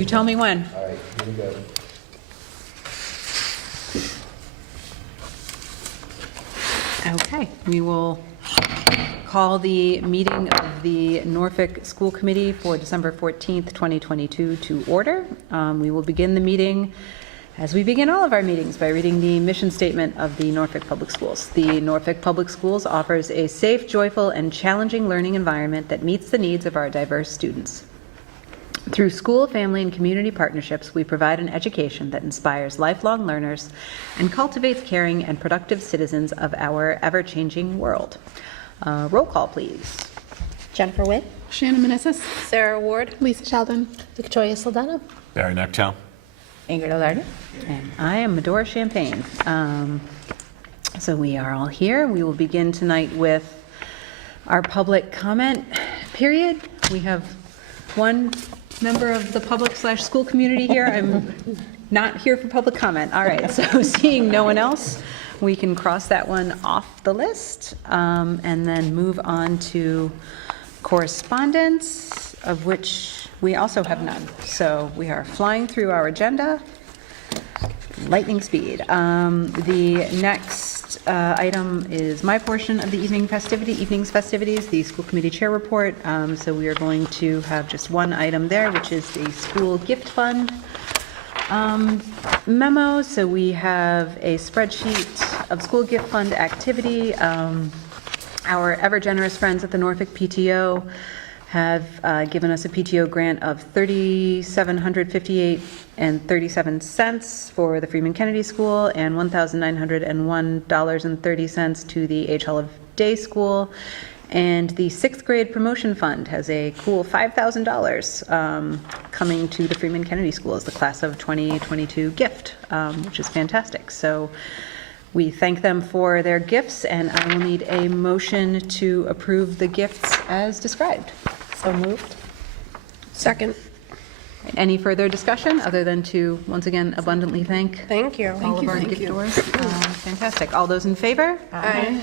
You tell me when. All right, here we go. Okay, we will call the meeting of the Norfolk School Committee for December 14th, 2022 to order. We will begin the meeting, as we begin all of our meetings, by reading the mission statement of the Norfolk Public Schools. The Norfolk Public Schools offers a safe, joyful, and challenging learning environment that meets the needs of our diverse students. Through school, family, and community partnerships, we provide an education that inspires lifelong learners and cultivates caring and productive citizens of our ever-changing world. Roll call, please. Jennifer Witt, Shannon Meneses, Sarah Ward, Lisa Sheldon, Victoria Saldana, Barry Nectow. Ingrid O'Lardy. And I am Medora Champagne. So we are all here. We will begin tonight with our public comment period. We have one member of the public / school community here. I'm not here for public comment. All right, so seeing no one else, we can cross that one off the list and then move on to correspondence, of which we also have none. So we are flying through our agenda, lightning speed. The next item is my portion of the evening's festivities, the school committee chair report. So we are going to have just one item there, which is the school gift fund memo. So we have a spreadsheet of school gift fund activity. Our ever generous friends at the Norfolk PTO have given us a PTO grant of $3,758.37 for the Freeman Kennedy School and $1,901.30 to the H. Hall of Day School. And the 6th grade promotion fund has a cool $5,000 coming to the Freeman Kennedy School as the class of 2022 gift, which is fantastic. So we thank them for their gifts, and I will need a motion to approve the gifts as described. So moved. second. Any further discussion other than to once again abundantly thank Thank you. all of our giftors? Fantastic. All those in favor? Aye.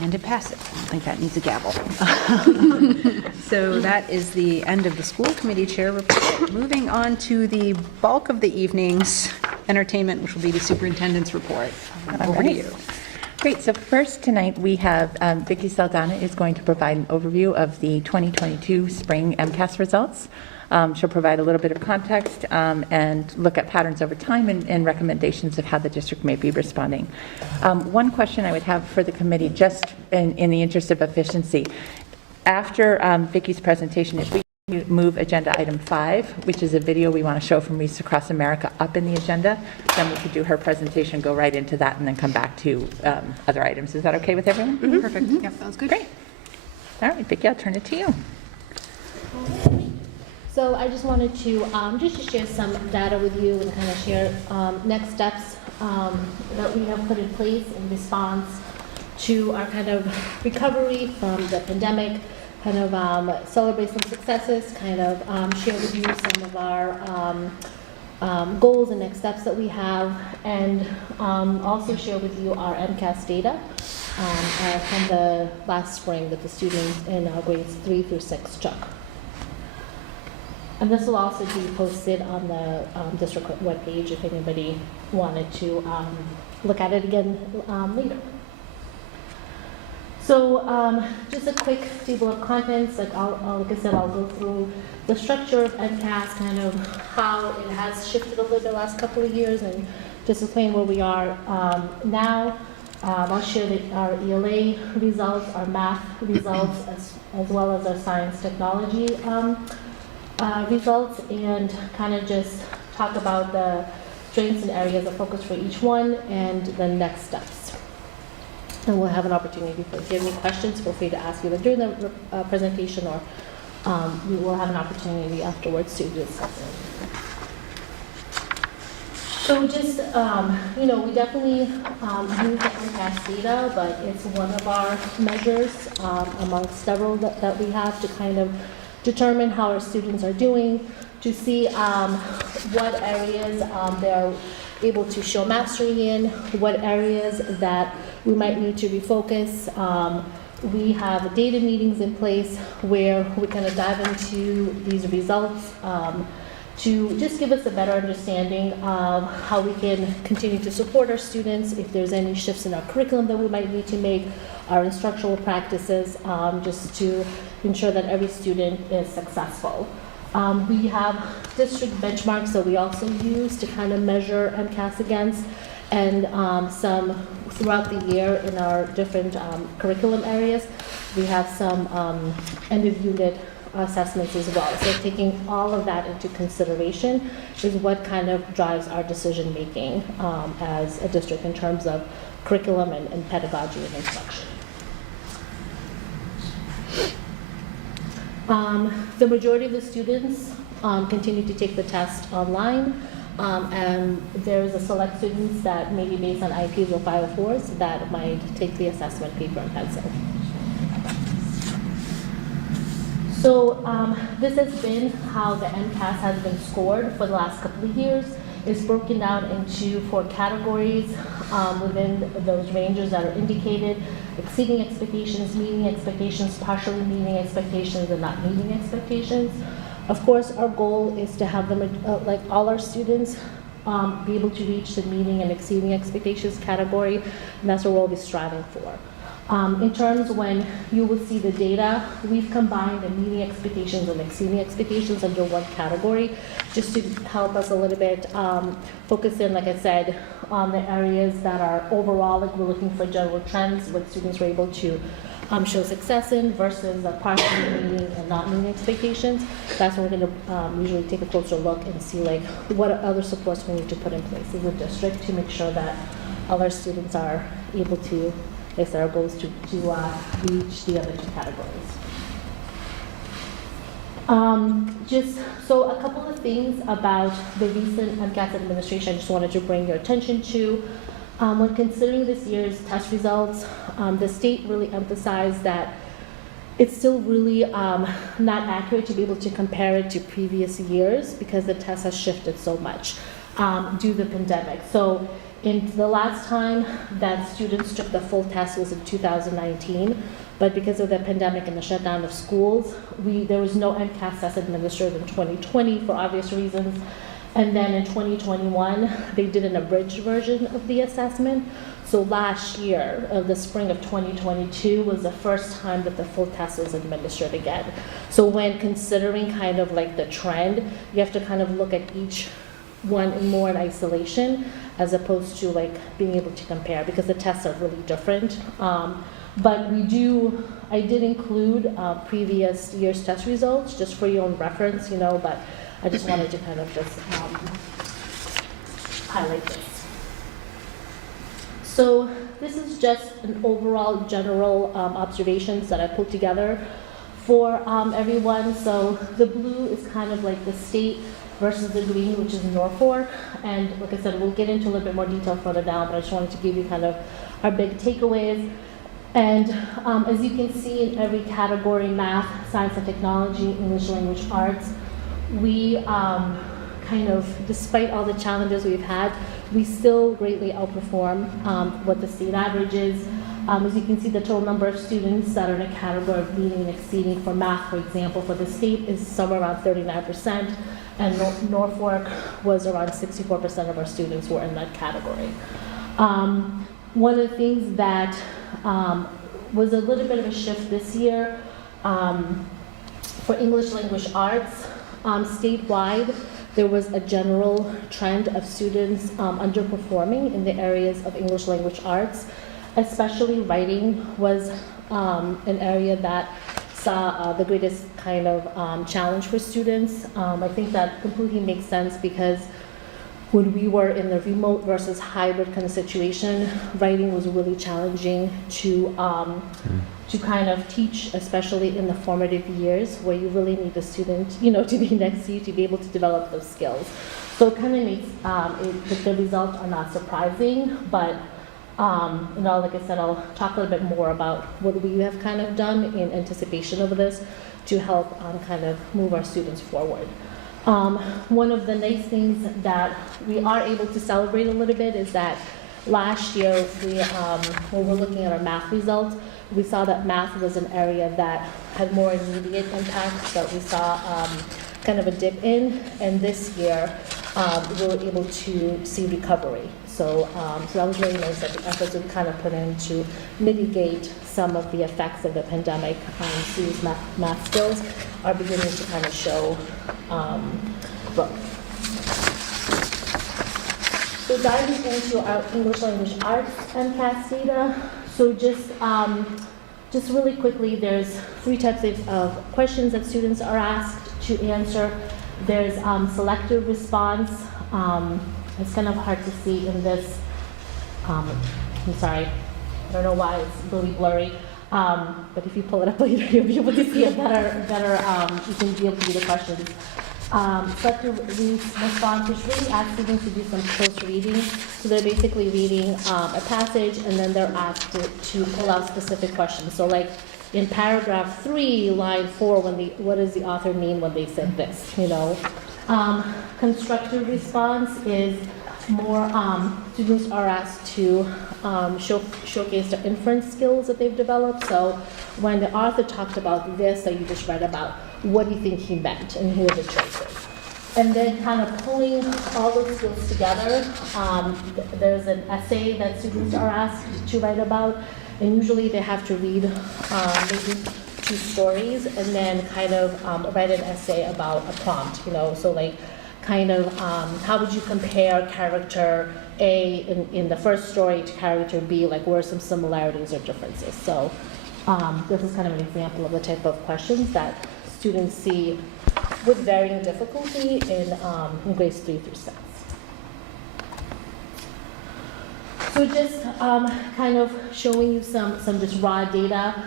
And it passes. I don't think that needs a gavel. So that is the end of the school committee chair report. Moving on to the bulk of the evening's entertainment, which will be the superintendent's report. Over to you. Great. So first tonight we have Vicki Saldana is going to provide an overview of the 2022 spring MCAS results. She'll provide a little bit of context and look at patterns over time and recommendations of how the district may be responding. One question I would have for the committee, just in the interest of efficiency, after Vicki's presentation, if we move agenda item 5, which is a video we want to show from Reese Across America, up in the agenda, then we could do her presentation, go right into that, and then come back to other items. Is that okay with everyone? Mm-hmm. Perfect. Yep, sounds good. Great. All right, Vicki, I'll turn it to you. So I just wanted to just to share some data with you and kind of share next steps that we have put in place in response to our kind of recovery from the pandemic, kind of celebrate some successes, kind of share with you some of our goals and next steps that we have, and also share with you our MCAS data from the last spring that the students in grades 3 through 6 took. And this will also be posted on the district webpage if anybody wanted to look at it again later. So just a quick table of contents. Like like I said, I'll go through the structure of MCAS, kind of how it has shifted a little bit the last couple of years, and just explain where we are now. I'll share our ELA results, our math results, as well as our science technology results, and kind of just talk about the strengths and areas of focus for each one and the next steps. And we'll have an opportunity if you have any questions, feel free to ask either during the presentation or we will have an opportunity afterwards to discuss it. So just, we definitely use the MCAS data, but it's one of our measures amongst several that we have to kind of determine how our students are doing, to see what areas they're able to show mastery in, what areas that we might need to refocus. We have data meetings in place where we kind of dive into these results to just give us a better understanding of how we can continue to support our students, if there's any shifts in our curriculum that we might need to make, our instructional practices, just to ensure that every student is successful. We have district benchmarks that we also use to kind of measure MCAS against, and some throughout the year in our different curriculum areas. We have some end of unit assessments as well. So taking all of that into consideration is what kind of drives our decision making as a district in terms of curriculum and pedagogy and instruction. The majority of the students continue to take the test online, and there's a select students that maybe based on IPs or 504s that might take the assessment paper and pencil. So this has been how the MCAS has been scored for the last couple of years. It's broken down into 4 categories within those ranges that are indicated: exceeding expectations, meeting expectations, partially meeting expectations, and not meeting expectations. Of course, our goal is to have them, like all our students, be able to reach the meeting and exceeding expectations category, and that's what we'll be striving for. In terms when you will see the data, we've combined the meeting expectations and exceeding expectations under one category, just to help us a little bit focus in, like I said, on the areas that are overall, like we're looking for general trends, what students were able to show success in versus partially meeting and not meeting expectations. That's when we're going to usually take a closer look and see like what other supports we need to put in place as a district to make sure that all our students are able to, it's our goals to reach the other 2 categories. Just so a couple of things about the recent MCAS administration I just wanted to bring your attention to. When considering this year's test results, the state really emphasized that it's still really not accurate to be able to compare it to previous years because the test has shifted so much due to the pandemic. So in the last time that students took the full test was in 2019, but because of the pandemic and the shutdown of schools, there was no MCAS test administered in 2020 for obvious reasons. And then in 2021, they did an abridged version of the assessment. So last year, the spring of 2022, was the first time that the full test was administered again. So when considering kind of like the trend, you have to kind of look at each one more in isolation as opposed to like being able to compare because the tests are really different. But I did include previous year's test results just for your own reference, but I just wanted to kind of just highlight this. So this is just an overall general observations that I put together for everyone. So the blue is kind of like the state versus the green, which is Norfolk. And like I said, we'll get into a little bit more detail further down, but I just wanted to give you kind of our big takeaways. And as you can see in every category, math, science and technology, English language arts, we kind of, despite all the challenges we've had, we still greatly outperform what the state average is. As you can see, the total number of students that are in a category of meeting and exceeding for math, for example, for the state is somewhere around 39%, and Norfolk was around 64% of our students were in that category. One of the things that was a little bit of a shift this year for English language arts, statewide, there was a general trend of students underperforming in the areas of English language arts, especially writing was an area that saw the greatest kind of challenge for students. I think that completely makes sense because when we were in the remote versus hybrid kind of situation, writing was really challenging to kind of teach, especially in the formative years where you really need the student, to be next to you to be able to develop those skills. So it kind of makes the results are not surprising, but like I said, I'll talk a little bit more about what we have kind of done in anticipation of this to help kind of move our students forward. One of the nice things that we are able to celebrate a little bit is that last year, when we're looking at our math results, we saw that math was an area that had more immediate impact, that we saw kind of a dip in, and this year we were able to see recovery. So that was really nice, that the efforts we kind of put in to mitigate some of the effects of the pandemic on students' math skills are beginning to kind of show growth. So diving into our English language arts MCAS data, so just really quickly, there's 3 types of questions that students are asked to answer. There's selective response. It's kind of hard to see in this. I'm sorry, I don't know why it's really blurry. But if you pull it up later, you'll be able to see it better. You can be able to do the questions. Selective response, which really asks students to do some close reading. So they're basically reading a passage, and then they're asked to pull out specific questions. So like in paragraph 3, line 4, what does the author mean when they said this, you know? Constructive response is more, students are asked to showcase the inference skills that they've developed. So when the author talked about this that you just read about, what do you think he meant, and who are the choices? And then kind of pulling all those skills together, there's an essay that students are asked to write about, and usually they have to read maybe 2 stories and then kind of write an essay about a prompt, you know, so like kind of how would you compare character A in the first story to character B, like where are some similarities or differences? So this is kind of an example of the type of questions that students see with varying difficulty in grades 3 through 6. So just kind of showing you some just raw data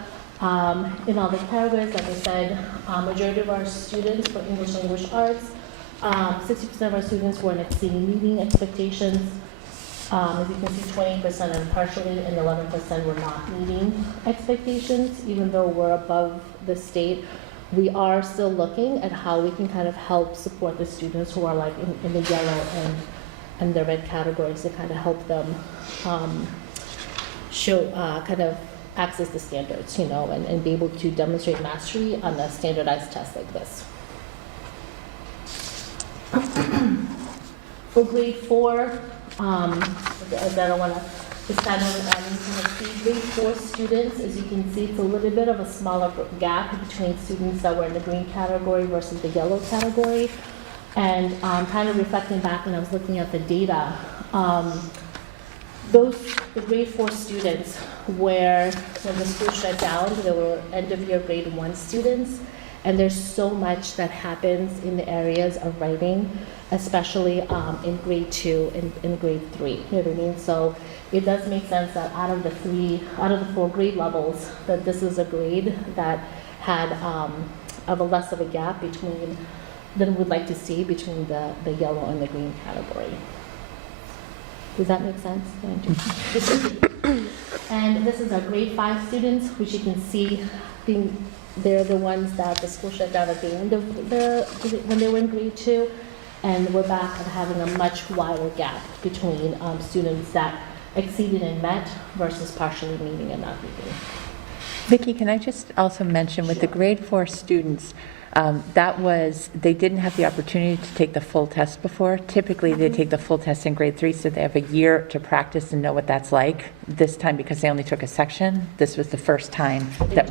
in all the categories. Like I said, majority of our students for English language arts, 60% of our students were exceeding meeting expectations. As you can see, 20% are partially and 11% were not meeting expectations. Even though we're above the state, we are still looking at how we can kind of help support the students who are like in the yellow and the red categories to kind of help them show, kind of access the standards, you know, and be able to demonstrate mastery on a standardized test like this. For grade 4, as I don't want to just kind of see grade 4 students, as you can see, it's a little bit of a smaller gap between students that were in the green category versus the yellow category. And kind of reflecting back when I was looking at the data, the grade 4 students where when the school shut down, they were end of year grade 1 students, and there's so much that happens in the areas of writing, especially in grade 2 and in grade 3, you know what I mean? So it does make sense that out of the 4 grade levels, that this is a grade that had of a less of a gap between than we'd like to see between the yellow and the green category. Does that make sense? And this is our grade 5 students, which you can see they're the ones that the school shut down at the end of when they were in grade 2, and we're back at having a much wider gap between students that exceeded and met versus partially meeting and not meeting. Vicki, can I just also mention with the grade 4 students, they didn't have the opportunity to take the full test before. Typically, they take the full test in grade 3, so they have a year to practice and know what that's like. This time, because they only took a section, this was the first time that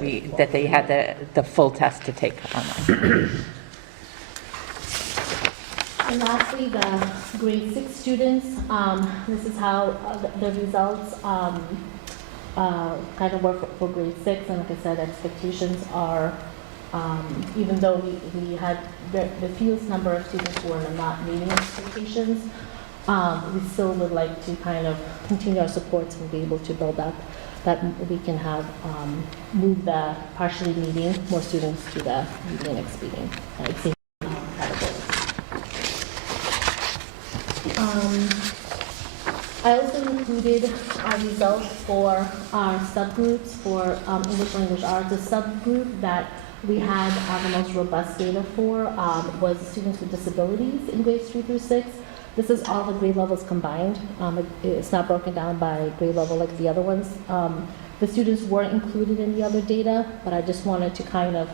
they had the full test to take online. And lastly, the grade 6 students, this is how the results kind of work for grade 6, and like I said, expectations are even though we had the fewest number of students who are not meeting expectations, we still would like to kind of continue our supports and be able to build up that we can have move the partially meeting more students to the meeting and exceeding categories. I also included our results for our subgroups for English language arts. A subgroup that we had the most robust data for was students with disabilities in grades 3 through 6. This is all the grade levels combined. It's not broken down by grade level like the other ones. The students weren't included in the other data, but I just wanted to kind of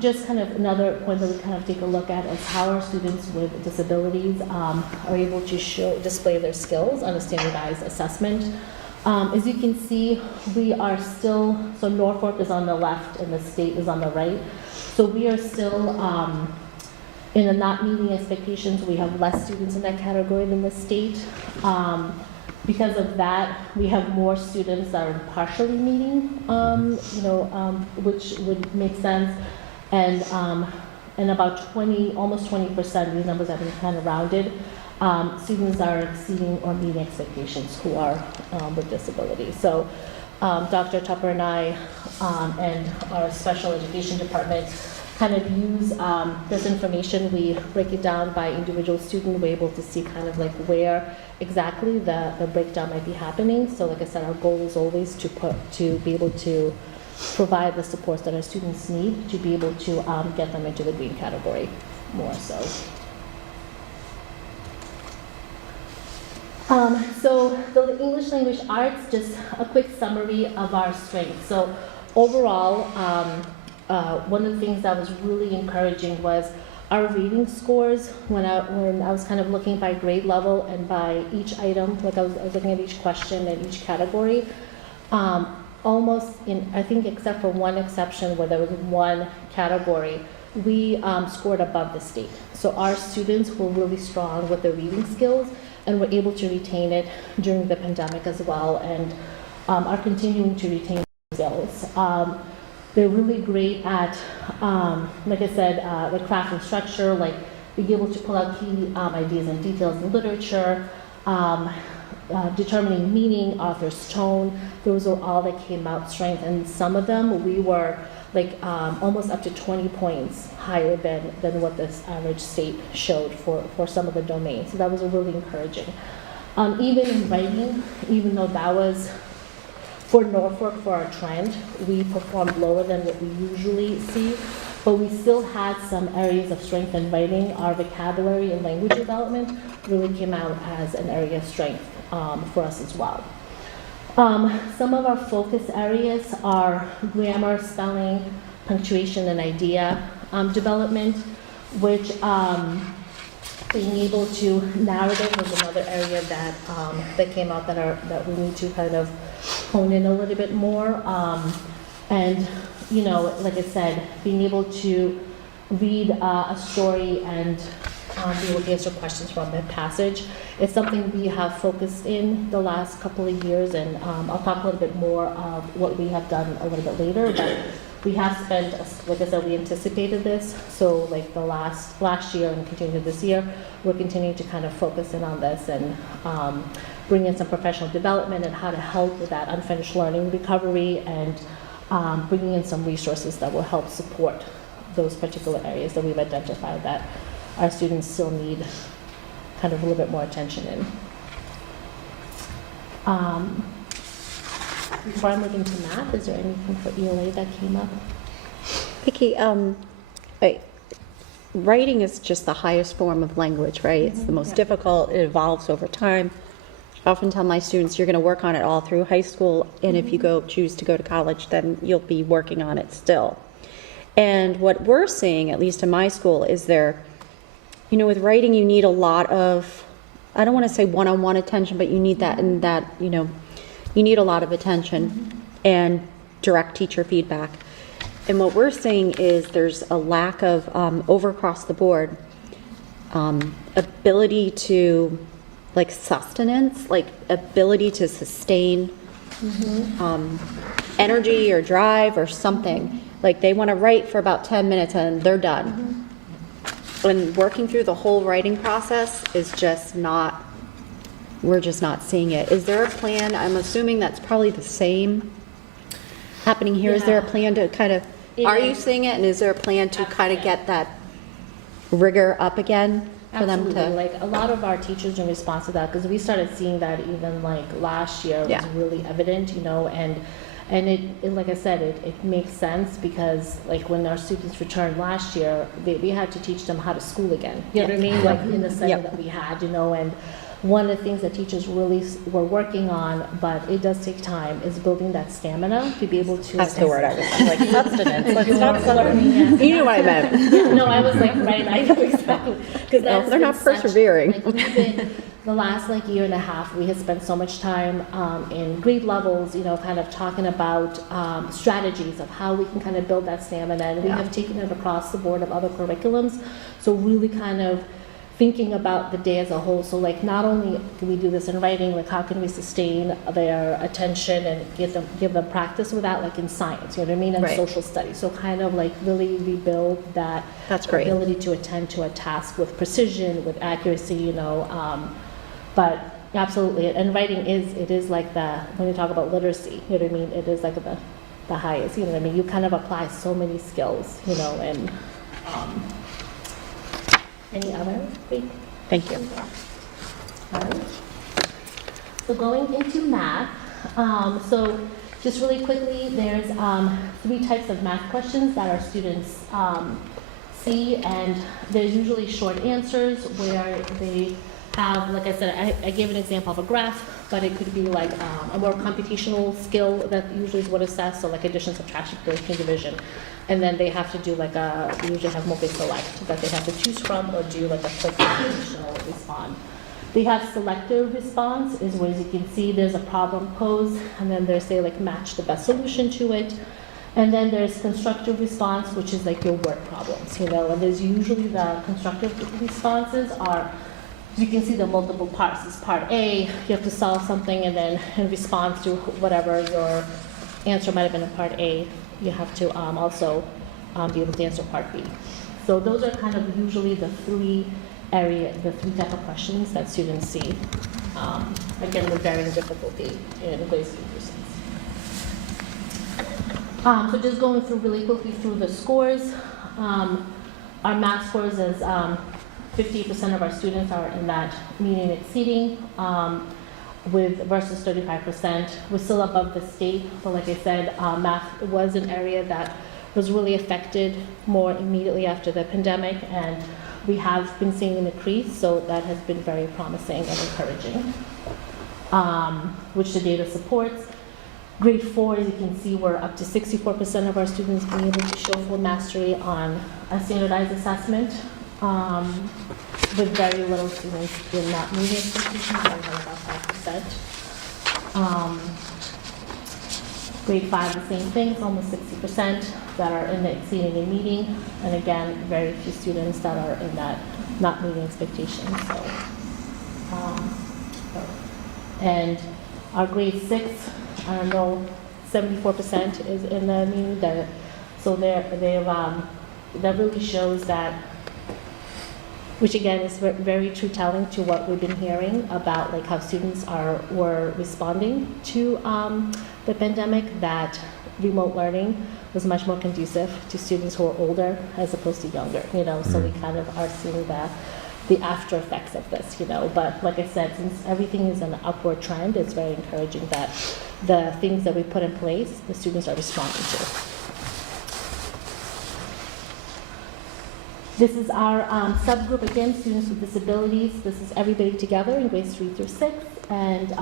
Just kind of another point that we kind of take a look at is how our students with disabilities are able to display their skills on a standardized assessment. As you can see, we are still, so Norfolk is on the left and the state is on the right. So we are still in a not meeting expectations. We have less students in that category than the state. Because of that, we have more students that are partially meeting, which would make sense. And about 20, almost 20%, these numbers have been kind of rounded, students are exceeding or meeting expectations who are with disabilities. So Dr. Tupper and I and our special education department kind of use this information. We break it down by individual student. We're able to see kind of like where exactly the breakdown might be happening. So like I said, our goal is always to be able to provide the supports that our students need to be able to get them into the green category more so. So the English language arts, just a quick summary of our strengths. So overall, one of the things that was really encouraging was our reading scores when I was kind of looking by grade level and by each item, like I was looking at each question and each category, almost I think except for one exception where there was one category, we scored above the state. So our students were really strong with their reading skills and were able to retain it during the pandemic as well, and are continuing to retain skills. They're really great at, like I said, like craft and structure, like being able to pull out key ideas and details in literature, determining meaning, author's tone. Those are all that came out strength, and some of them we were like almost up to 20 points higher than what this average state showed for some of the domains. So that was really encouraging. Even in writing, even though that was for Norfolk, for our trend, we performed lower than what we usually see, but we still had some areas of strength in writing. Our vocabulary and language development really came out as an area of strength for us as well. Some of our focus areas are grammar, spelling, punctuation, and idea development, which being able to narrative was another area that came out that we need to kind of hone in a little bit more. And like I said, being able to read a story and be able to answer questions from the passage is something we have focused in the last couple of years, and I'll talk a little bit more of what we have done a little bit later, but we have spent, like I said, we anticipated this, so like the last year and continuing this year, we're continuing to kind of focus in on this and bring in some professional development and how to help with that unfinished learning recovery, and bringing in some resources that will help support those particular areas that we've identified that our students still need kind of a little bit more attention in. Before I move into math, is there anything for ELA that came up? Vicki, writing is just the highest form of language, right? It's the most difficult. It evolves over time. I often tell my students, you're going to work on it all through high school, and if you choose to go to college, then you'll be working on it still. And what we're seeing, at least in my school, is with writing, you need a lot of, I don't want to say one-on-one attention, but you need that, and that, you need a lot of attention and direct teacher feedback. And what we're seeing is there's a lack of, over across the board, ability to, like sustenance, like ability to sustain energy or drive or something. Like they want to write for about 10 minutes and they're done. And working through the whole writing process is just not, we're just not seeing it. Is there a plan? I'm assuming that's probably the same happening here. Is there a plan to kind of, are you seeing it? And is there a plan to kind of get that rigor up again for Absolutely. them to? Like a lot of our teachers in response to that, because we started seeing that even like last year, it was really evident, and it like I said, it makes sense because like when our students returned last year, we had to teach them how to school again. You know what I mean? Like in the setting that we had, and one of the things that teachers really were working on, but it does take time, is building that stamina to be able to. That's the word I was like, sustenance. Let's Endure not learning, yes. You knew what I meant. No, I was like, right, I know exactly. Because They're not persevering. Like, we've been, the last like year and a half, we have spent so much time in grade levels, you know, kind of talking about strategies of how we can kind of build that stamina. And we have taken it across the board of other curriculums. So really kind of thinking about the day as a whole. So like not only can we do this in writing, like how can we sustain their attention and give them practice with that, like in science, you know what I mean, and Right. social studies. So kind of like really rebuild that That's great. ability to attend to a task with precision, with accuracy, you know. But absolutely, and writing is like when you talk about literacy, you know what I mean, it is like the highest, you know what I mean. You kind of apply so many skills, you know, and any other? Thank you. All right. So going into math, so just really quickly, there's 3 types of math questions that our students see, and there's usually short answers where they have, like I said, I gave an example of a graph, but it could be like a more computational skill that usually is what assessed, so like addition, subtraction, multiplication, division. And then they have to do like we usually have multi-select that they have to choose from, or do like a quick computational respond. They have selective response, is where, as you can see, there's a problem posed, and then there's, say, like match the best solution to it. And then there's constructive response, which is like your word problems, you know, and there's usually the constructive responses are, you can see the multiple parts. It's part A, you have to solve something, and then in response to whatever your answer might have been in part A, you have to also be able to answer part B. So those are kind of usually the 3 type of questions that students see. Again, with varying difficulty in grade school persons. So just going through really quickly through the scores. Our math scores is 50% of our students are in that median exceeding, versus 35%. We're still above the state, but like I said, math was an area that was really affected more immediately after the pandemic, and we have been seeing an increase, so that has been very promising and encouraging, which the data supports. Grade 4, as you can see, we're up to 64% of our students being able to show full mastery on a standardized assessment, with very little students in not meeting expectations, about 5%. Grade 5, the same thing, it's almost 60% that are in the exceeding and meeting, and again, very few students that are in that not meeting expectations. So, and our grade 6, I don't know, 74% is in the meeting. So that really shows that, which again is very true telling to what we've been hearing about like how students were responding to the pandemic, that remote learning was much more conducive to students who are older as opposed to younger, you know, so we kind of are seeing the after effects of this, you know, but like I said, since everything is an upward trend, it's very encouraging that the things that we put in place, the students are responding to. This is our subgroup, again, students with disabilities. This is everybody together in grades 3 through 6. And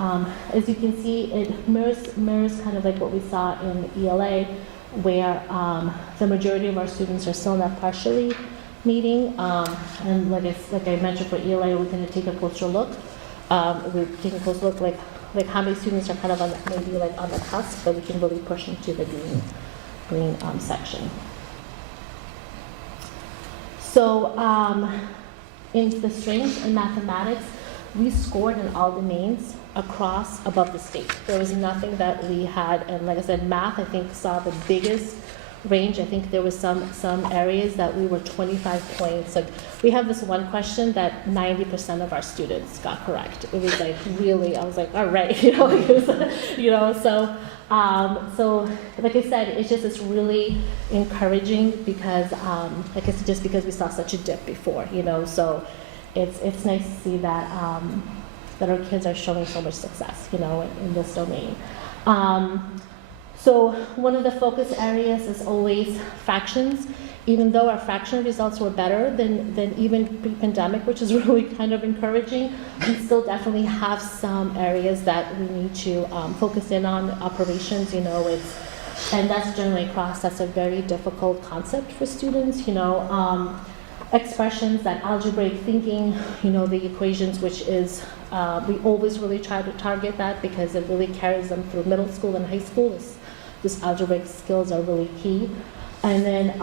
as you can see, it mirrors kind of like what we saw in ELA, where the majority of our students are still not partially meeting. And like I mentioned for ELA, we're going to take a closer look. We're taking a closer look, like how many students are kind of on, maybe like on the cusp, but we can really push into the green section. So in the strengths in mathematics, we scored in all domains above the state. There was nothing that we had, and like I said, math I think saw the biggest range. I think there was some areas that we were 25 points. Like we have this one question that 90% of our students got correct. It was like really, I was like, all right, so like I said, it's really encouraging because, I guess just because we saw such a dip before, so it's nice to see that that our kids are showing so much success, in this domain. So one of the focus areas is always fractions. Even though our fraction results were better than even pre-pandemic, which is really kind of encouraging, we still definitely have some areas that we need to focus in on. Operations, and that's generally across, that's a very difficult concept for students, expressions, that algebraic thinking, the equations, which is, we always really try to target that because it really carries them through middle school and high school. This algebraic skills are really key. And then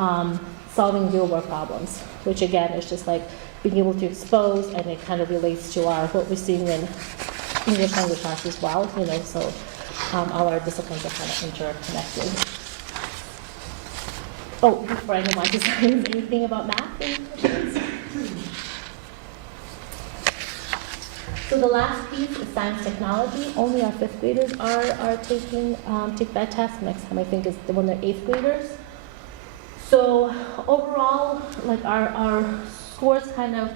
solving real world problems, which again is just like being able to expose, and it kind of relates to what we're seeing in English language arts as well, so all our disciplines are kind of interconnected. Oh, before anyone to say anything about math? So the last piece is science technology. Only our 5th graders are take that test. Next time I think is when they're 8th graders. So overall, like our scores kind of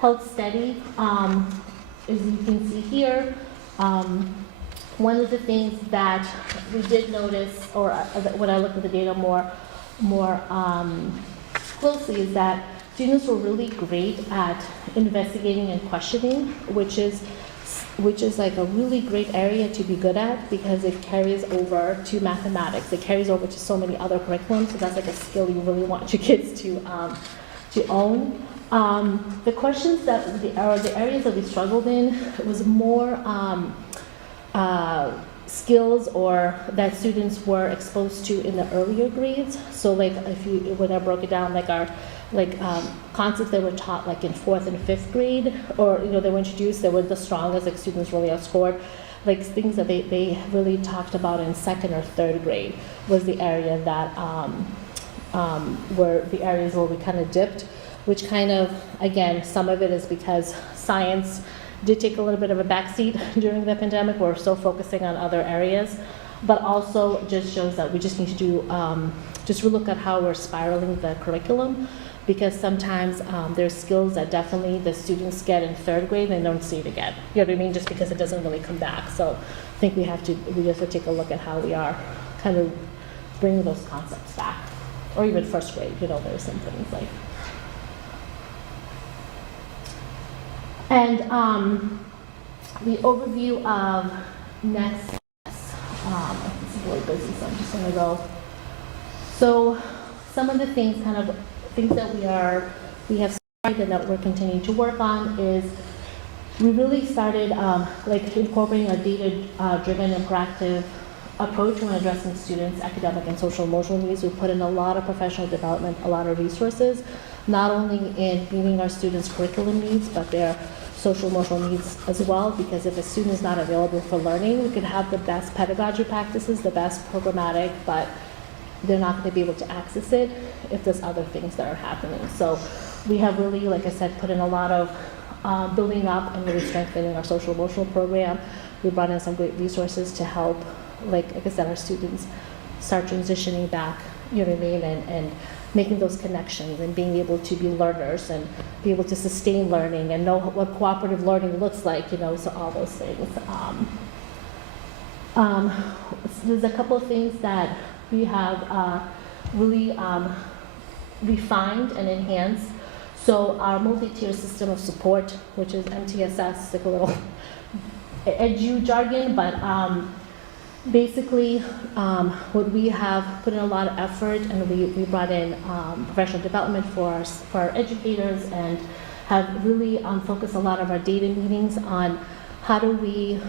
held steady. As you can see here, one of the things that we did notice, or when I looked at the data more closely, is that students were really great at investigating and questioning, which is like a really great area to be good at because it carries over to mathematics. It carries over to so many other curriculums, so that's like a skill you really want your kids to own. The questions that the areas that we struggled in was more skills or that students were exposed to in the earlier grades. So like when I broke it down, like our concepts that were taught like in 4th and 5th grade, or they were introduced, they were the strongest, like students really outscored. Like things that they really talked about in 2nd or 3rd grade was the area that were the areas where we kind of dipped, which kind of, again, some of it is because science did take a little bit of a backseat during the pandemic. We're still focusing on other areas, but also just shows that we just need to do, just look at how we're spiraling the curriculum, because sometimes there's skills that definitely the students get in 3rd grade and they don't see it again. You know what I mean? Just because it doesn't really come back. So I think we have to take a look at how we are kind of bringing those concepts back, or even 1st grade. There's some things like. And the overview of next steps. This is really busy, so I'm just going to go. So some of the things that we have started and that we're continuing to work on is we really started incorporating a data-driven and proactive approach when addressing students' academic and social emotional needs. We put in a lot of professional development, a lot of resources, not only in meeting our students' curriculum needs, but their social emotional needs as well, because if a student is not available for learning, we could have the best pedagogy practices, the best programmatic, but they're not going to be able to access it if there's other things that are happening. So we have really, like I said, put in a lot of building up and really strengthening our social emotional program. We brought in some great resources to help, like I said, our students start transitioning back, you know what I mean, and making those connections and being able to be learners and be able to sustain learning and know what cooperative learning looks like, so all those things. There's a couple of things that we have really refined and enhanced. So our multi-tier system of support, which is MTSS, like a little edu jargon, but basically what we have put in a lot of effort, and we brought in professional development for our educators, and have really focused a lot of our data meetings on how do we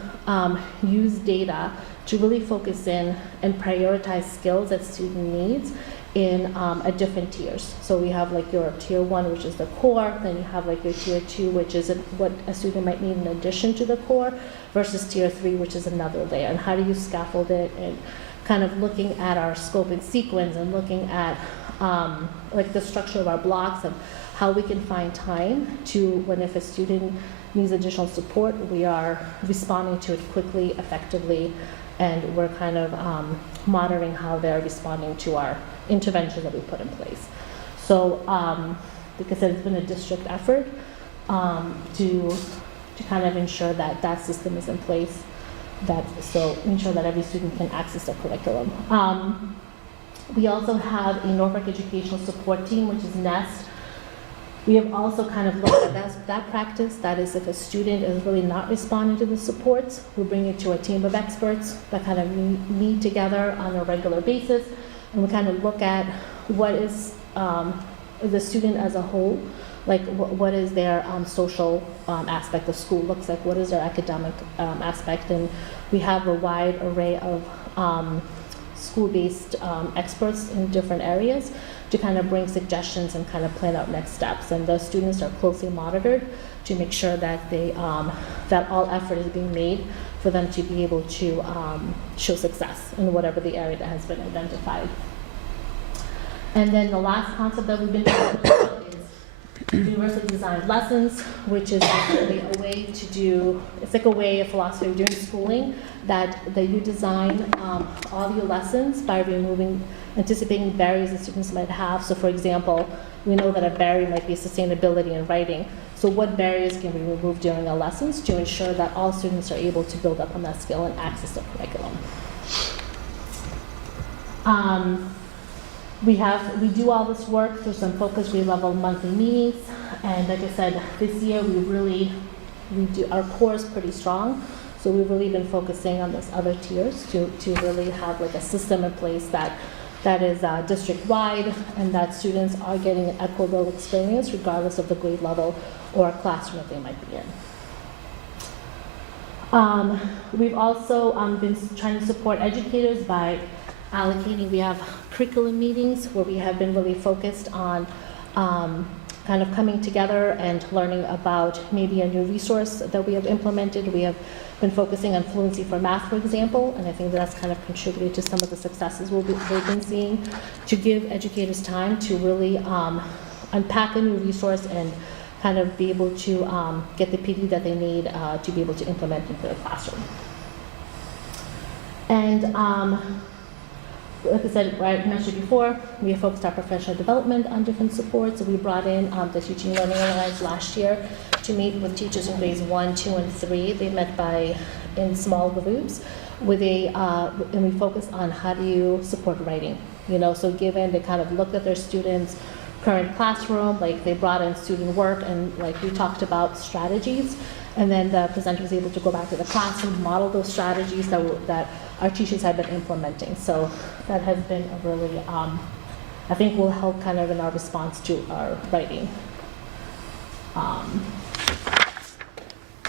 use data to really focus in and prioritize skills that student needs in at different tiers. So we have like your tier 1, which is the core, then you have like your tier 2, which is what a student might need in addition to the core, versus tier 3, which is another layer. And how do you scaffold it, and kind of looking at our scope and sequence, and looking at like the structure of our blocks, and how we can find time to, when if a student needs additional support, we are responding to it quickly, effectively, and we're kind of monitoring how they're responding to our interventions that we put in place. So, like I said, it's been a district effort to kind of ensure that that system is in place. so ensure that every student can access the curriculum. We also have a Norfolk Educational Support Team, which is NEST. We have also kind of looked at that practice. That is, if a student is really not responding to the supports, we bring it to a team of experts that kind of meet together on a regular basis, and we kind of look at what is the student as a whole, like what is their social aspect of school looks like, what is their academic aspect, and we have a wide array of school-based experts in different areas to kind of bring suggestions and kind of plan out next steps. And the students are closely monitored to make sure that they that all effort is being made for them to be able to show success in whatever the area that has been identified. And then the last concept that we've been talking about is universally designed lessons, which is actually a way to do, it's like a way, a philosophy of doing schooling, that you design all your lessons by anticipating barriers that students might have. So for example, we know that a barrier might be sustainability in writing. So what barriers can we remove during our lessons to ensure that all students are able to build up on that skill and access the curriculum? We do all this work through some focus grade level monthly meetings, and like I said, this year our core is pretty strong, so we've really been focusing on those other tiers to really have like a system in place that is district-wide, and that students are getting an equitable experience regardless of the grade level or classroom that they might be in. We've also been trying to support educators by allocating. We have curriculum meetings where we have been really focused on kind of coming together and learning about maybe a new resource that we have implemented. We have been focusing on fluency for math, for example, and I think that's kind of contributed to some of the successes we've been seeing, to give educators time to really unpack a new resource and kind of be able to get the PD that they need to be able to implement into the classroom. And like I said, I mentioned before, we have focused our professional development on different supports. So we brought in the Teaching Learning Alliance last year to meet with teachers in grades 1, 2, and 3. They met in small groups with and we focused on how do you support writing. So given they kind of looked at their students' current classroom, like they brought in student work, and like we talked about strategies, and then the presenter was able to go back to the classroom, model those strategies that our teachers have been implementing. So that has been a really, I think will help kind of in our response to our writing.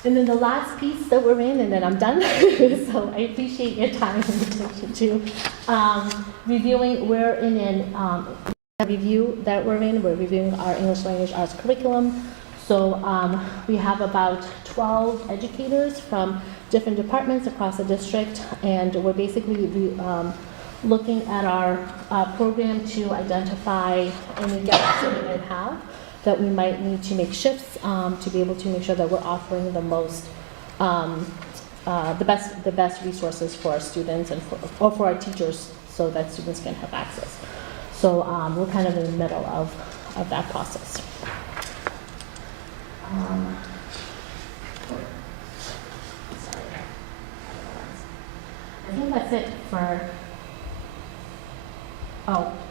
And then the last piece that we're in, and then I'm done. So I appreciate your time and attention to reviewing. We're in a review that we're in. We're reviewing our English language arts curriculum. So we have about 12 educators from different departments across the district, and we're basically looking at our program to identify any gaps that we might have, that we might need to make shifts to be able to make sure that we're offering the most, the best resources for our students and for our teachers, so that students can have access. So we're kind of in the middle of that process. I think that's it for,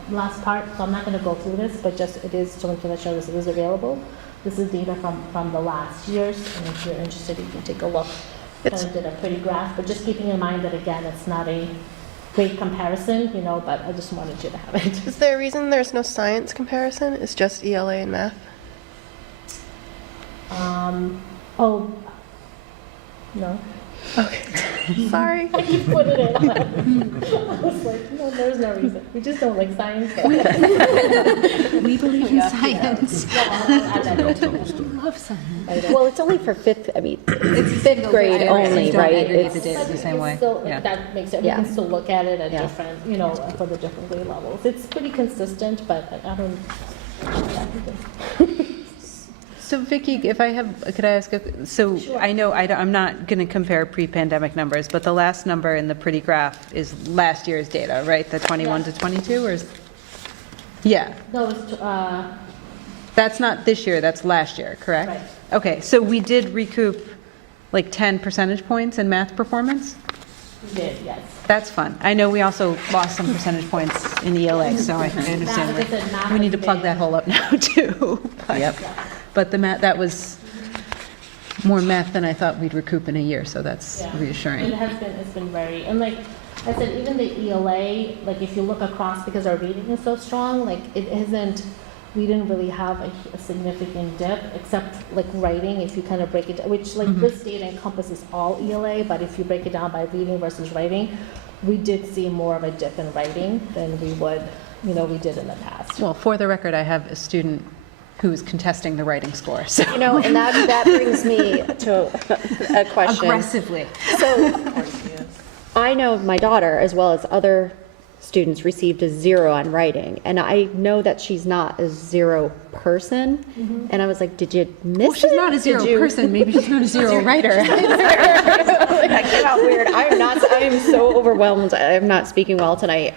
last part. So I'm not going to go through this, but just it is to show this, it is available. This is data from the last years, and if you're interested, you can take a look. Kind of did a pretty graph, but just keeping in mind that again, it's not a great comparison, but I just wanted you to have it. Is there a reason there's no science comparison? It's just ELA and math? No. Okay. Sorry. I keep putting it on. I was like, no, there's no reason. We just don't like science. We believe in science. Love science. Well, it's only for fifth grade only, Don't right? aggregate the data the same way. Still, Yeah. that makes it, Yeah. we can still look at it at Yeah. different, for the different grade levels. It's pretty consistent, but I don't, So Vicki, could I ask, so Sure. I know I'm not going to compare pre-pandemic numbers, but the last number in the pretty graph is last year's data, right? The 21 Yeah. to 22, or is? Yeah, no, it's, that's not this year, that's last year, correct? Right. Okay, so we did recoup like 10 percentage points in math performance? We did, yes. That's fun. I know we also lost some percentage points in ELA, so I understand Math, like I said, math we need to has plug been- that hole up now, too. But- Yep. But the math, that was more math than I thought we'd recoup in a year, so that's Yeah. reassuring. It has been, it's been very, and like I said, even the ELA, like if you look across, because our reading is so strong, like it isn't, we didn't really have a significant dip, except like writing, if you kind of break it, which like this data encompasses all ELA, but if you break it down by reading versus writing, we did see more of a dip in writing than we would, we did in the past. Well, for the record, I have a student who's contesting the writing score, so. And that brings me to a question. Aggressively. So, I know my daughter, as well as other students, received a 0 on writing, and I know that she's not a 0 person, and I was like, did you miss it? Well, she's not a Did 0 you- person, maybe she's not a 0 writer. That came out weird. I am so overwhelmed. I'm not speaking well tonight.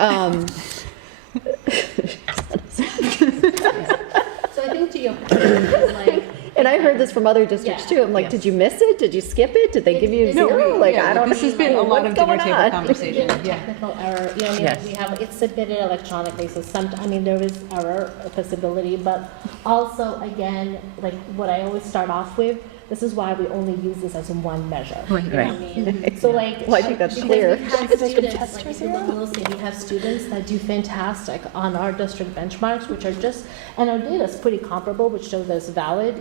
So I think to your point, is like, And I heard this from other districts Yeah. too. I'm like, did you miss it? Did you skip it? Did they give you a No, 0? Like, I don't. This has been a lot of what's dinner going table on? conversation, There's a yeah. technical error, Yes. we have, it's submitted electronically, so there is error, a possibility, but also, again, like what I always start off with, this is why we only use this as one measure. Right. You know what I mean? So like. Well, I think that's because clear. we've had students, like, if you look, we'll see, we have students that do fantastic on our district benchmarks, which are just, and our data is pretty comparable, which shows that it's valid,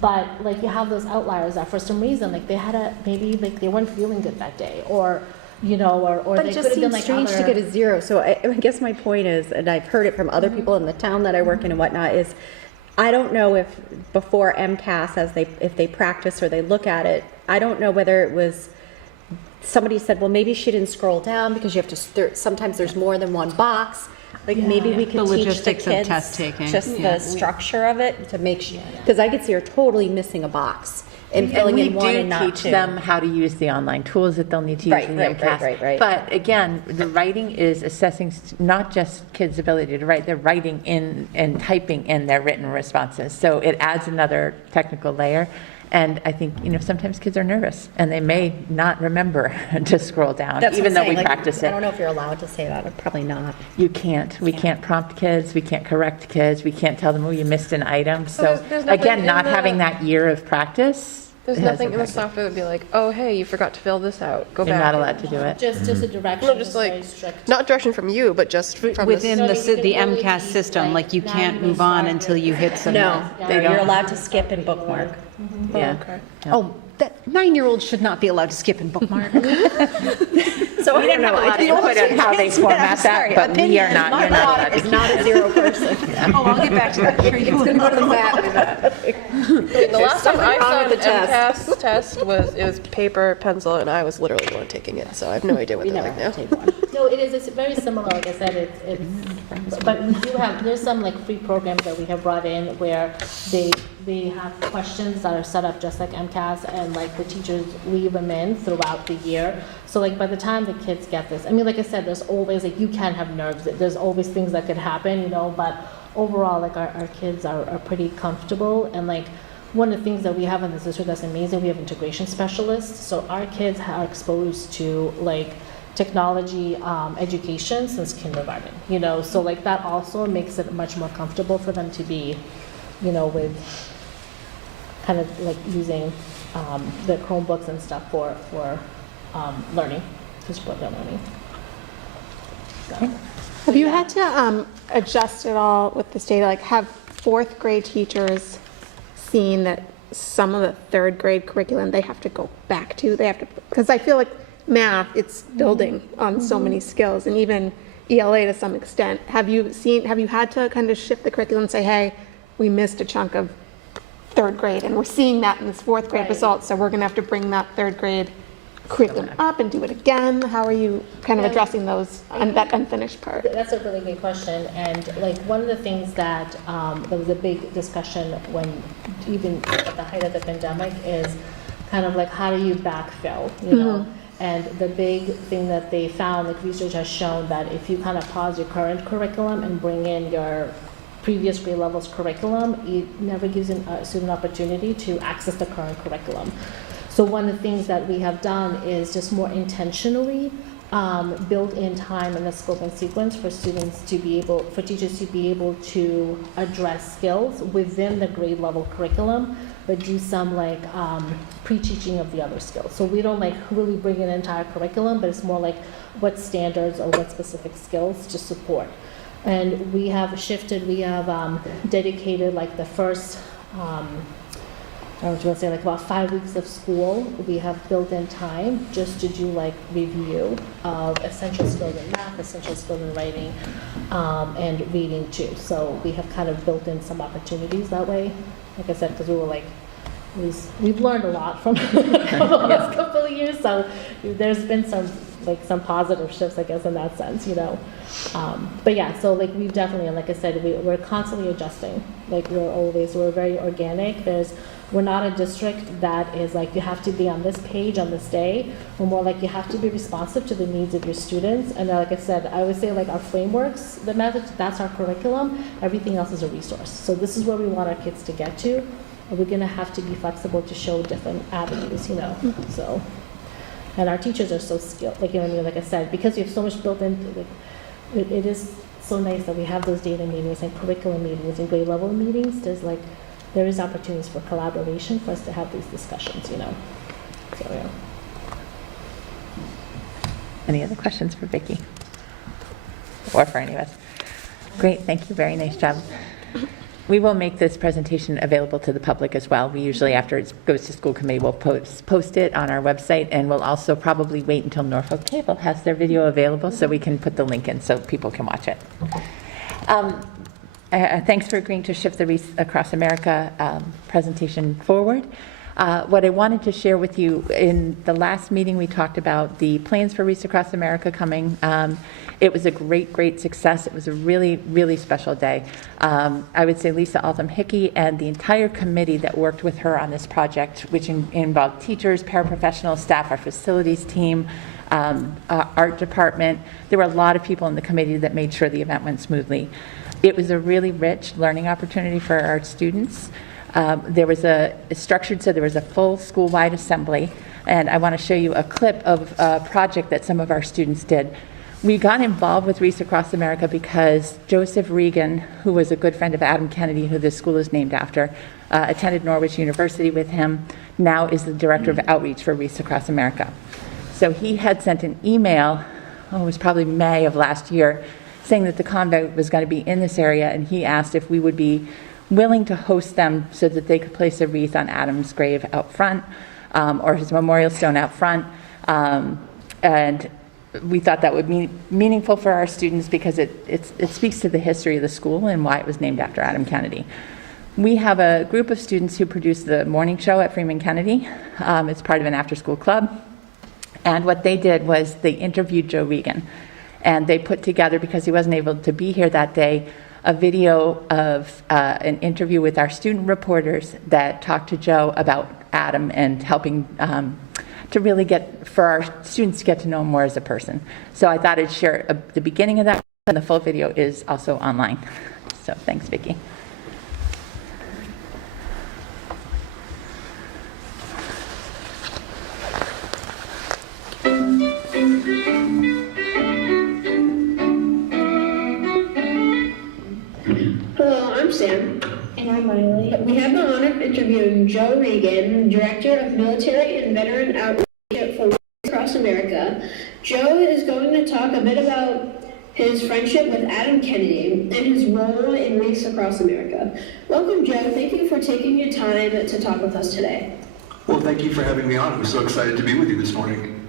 but like you have those outliers that for some reason, like they had maybe like they weren't feeling good that day, or, or But they it could just have been seems like strange to other. get a 0. So I guess my point is, and I've heard it from other people in the town that I work in and whatnot, is I don't know if before MCAS, if they practice or they look at it, I don't know whether it was, somebody said, well, maybe she didn't scroll down because you have to, sometimes there's more than one box. Like maybe we could The teach the logistics of kids test taking, just yeah. the structure of it to make sure, because I could see her totally missing a box and filling in one and not we do teach two. them how to use the online tools that they'll need to use Right, in the right, MCAS. right. But again, the writing is assessing not just kids' ability to write, they're writing in and typing in their written responses. So it adds another technical layer. And I think, sometimes kids are nervous and they may not remember to scroll down, That's what even I'm though saying, we like, practice I it. don't know if you're allowed to say that, but probably not. You can't. We can't prompt kids. We can't correct kids. We can't tell them, oh, you missed an item. So there's nothing again, in not the- having that year of practice. There's has nothing in the impacted. software that would be like, oh, hey, you forgot to fill this out. Go You're back. not allowed to do it. Just a direction, No, it's just very like, strict. not direction from you, but just from Within So the you can the only MCAS be, system, like you now can't you may move on start until with- you hit submit. No, They you're don't. allowed to skip and bookmark. Yeah. okay. Oh, that 9-year-old should not be allowed to skip and bookmark. So I don't know. I think Input on how they format that, but we are not, you're not allowed to It's keep not a it. 0 person. Oh, I'll get back to that. Sure you will. The last time I something wrong saw with an the test. MCAS test it was paper, pencil, and I was literally the one taking it, so I have no idea what We they're never like have now. to take one. No, it is, it's very similar, like I said, but we do have, there's some like free programs that we have brought in where they have questions that are set up just like MCAS, and like the teachers leave them in throughout the year. So like by the time the kids get this, I mean, like I said, there's always, like you can have nerves, there's always things that could happen, but overall, like our kids are pretty comfortable, and like one of the things that we have in this district that's amazing, we have integration specialists, so our kids are exposed to like technology education since kindergarten, so like that also makes it much more comfortable for them to be, with kind of like using the Chromebooks and stuff for learning, to support their learning. So, Have you had to adjust at all with this data? Like, have fourth grade teachers seen that some of the third grade curriculum they have to go back to? They have to, because I feel like math, it's building on so many skills, and even ELA to some extent. Have you had to kind of shift the curriculum and say, hey, we missed a chunk of third grade, and we're seeing that in this fourth grade Right. results, so we're going to have to bring that third grade curriculum up and do it again? How are you kind of Yeah. addressing those, that unfinished part? That's a really good question, and like one of the things that there was a big discussion when even at the height of the pandemic is kind of like how do you backfill, And the big thing that they found, like research has shown that if you kind of pause your current curriculum and bring in your previous grade levels curriculum, it never gives a student opportunity to access the current curriculum. So one of the things that we have done is just more intentionally build in time and the scope and sequence for students to be able, for teachers to be able to address skills within the grade level curriculum, but do some like pre-teaching of the other skills. So we don't like really bring an entire curriculum, but it's more like what standards or what specific skills to support. And we have shifted, we have dedicated like the first, I was gonna say like about 5 weeks of school, we have built in time just to do like review of essential skills in math, essential skills in writing, and reading too. So we have kind of built in some opportunities that way. Like I said, because we were like, we've learned a lot from the last couple of years. So there's been some positive shifts, I guess, in that sense, you know. But yeah, so like we've definitely, like I said, we're constantly adjusting. Like we're very organic. We're not a district that is like you have to be on this page on this day. We're more like you have to be responsive to the needs of your students. And like I said, I would say like our frameworks, the methods, that's our curriculum. Everything else is a resource. So this is where we want our kids to get to. And we're gonna have to be flexible to show different avenues, you know. So, and our teachers are so skilled. Like, you know what I mean? Like I said, because we have so much built in, like, it is so nice that we have those data meetings and curriculum meetings and grade level meetings. There is opportunities for collaboration for us to have these discussions, you know. So yeah. Any other questions for Vicki? Or for any of us? Great, thank you, very nice job. We will make this presentation available to the public as well. We usually, after it goes to school committee, we'll post it on our website, and we'll also probably wait until Norfolk Cable has their video available so we can put the link in so people can watch it. Thanks for agreeing to shift the Reese Across America presentation forward. What I wanted to share with you, in the last meeting we talked about the plans for Reese Across America coming. It was a great success. It was a really, really special day. I would say Lisa Altham-Hickey and the entire committee that worked with her on this project, which involved teachers, paraprofessionals, staff, our facilities team, art department. There were a lot of people in the committee that made sure the event went smoothly. It was a really rich learning opportunity for our students. There was structured, so there was a full school-wide assembly, and I want to show you a clip of a project that some of our students did. We got involved with Reese Across America because Joseph Regan, who was a good friend of Adam Kennedy, who this school is named after, attended Norwich University with him, now is the director of outreach for Reese Across America. So he had sent an email, it was probably May of last year, saying that the convent was going to be in this area, and he asked if we would be willing to host them so that they could place a wreath on Adam's grave out front, or his memorial stone out front. And we thought that would be meaningful for our students because it speaks to the history of the school and why it was named after Adam Kennedy. We have a group of students who produce the morning show at Freeman Kennedy. It's part of an after-school club. And what they did was they interviewed Joe Regan. And they put together, because he wasn't able to be here that day, a video of an interview with our student reporters that talked to Joe about Adam and helping to really for our students to get to know him more as a person. So I thought I'd share the beginning of that, and the full video is also online. So thanks, Vicki. Hello, I'm Sam. And I'm Riley. We have the honor of interviewing Joe Regan, Director of Military and Veteran Outreach for Reese Across America. Joe is going to talk a bit about his friendship with Adam Kennedy and his role in Reese Across America. Welcome, Joe. Thank you for taking your time to talk with us today. Well, thank you for having me on. I'm so excited to be with you this morning.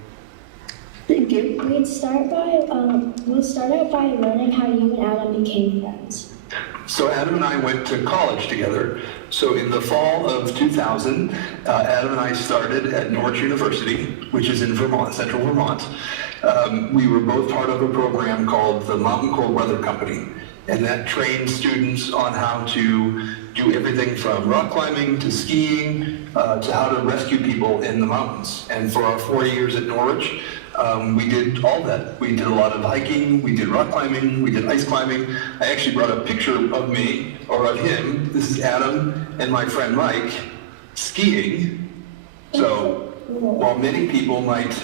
Thank you. We'll start out by learning how you and Adam became friends. So Adam and I went to college together. So in the fall of 2000, Adam and I started at Norwich University, which is in Vermont, central Vermont. We were both part of a program called the Mountain Cold Weather Company, and that trained students on how to do everything from rock climbing to skiing to how to rescue people in the mountains. And for our 4 years at Norwich, we did all that. We did a lot of hiking, we did rock climbing, we did ice climbing. I actually brought a picture of me, or of him. This is Adam and my friend Mike skiing. So while many people might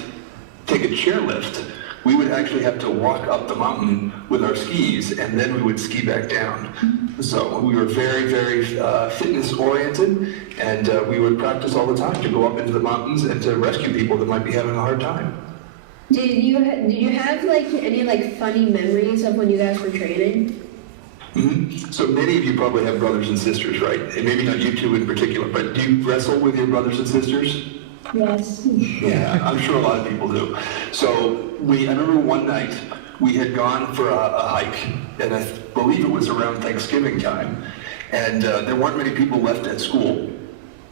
take a chairlift, we would actually have to walk up the mountain with our skis, and then we would ski back down. So we were very, very fitness oriented, and we would practice all the time to go up into the mountains and to rescue people that might be having a hard time. Did you have like any like funny memories of when you guys were training? Mm-hmm. So many of you probably have brothers and sisters, right? And maybe not you two in particular, but do you wrestle with your brothers and sisters? Yes. Yeah, I'm sure a lot of people do. So I remember one night we had gone for a hike, and I believe it was around Thanksgiving time, and there weren't many people left at school.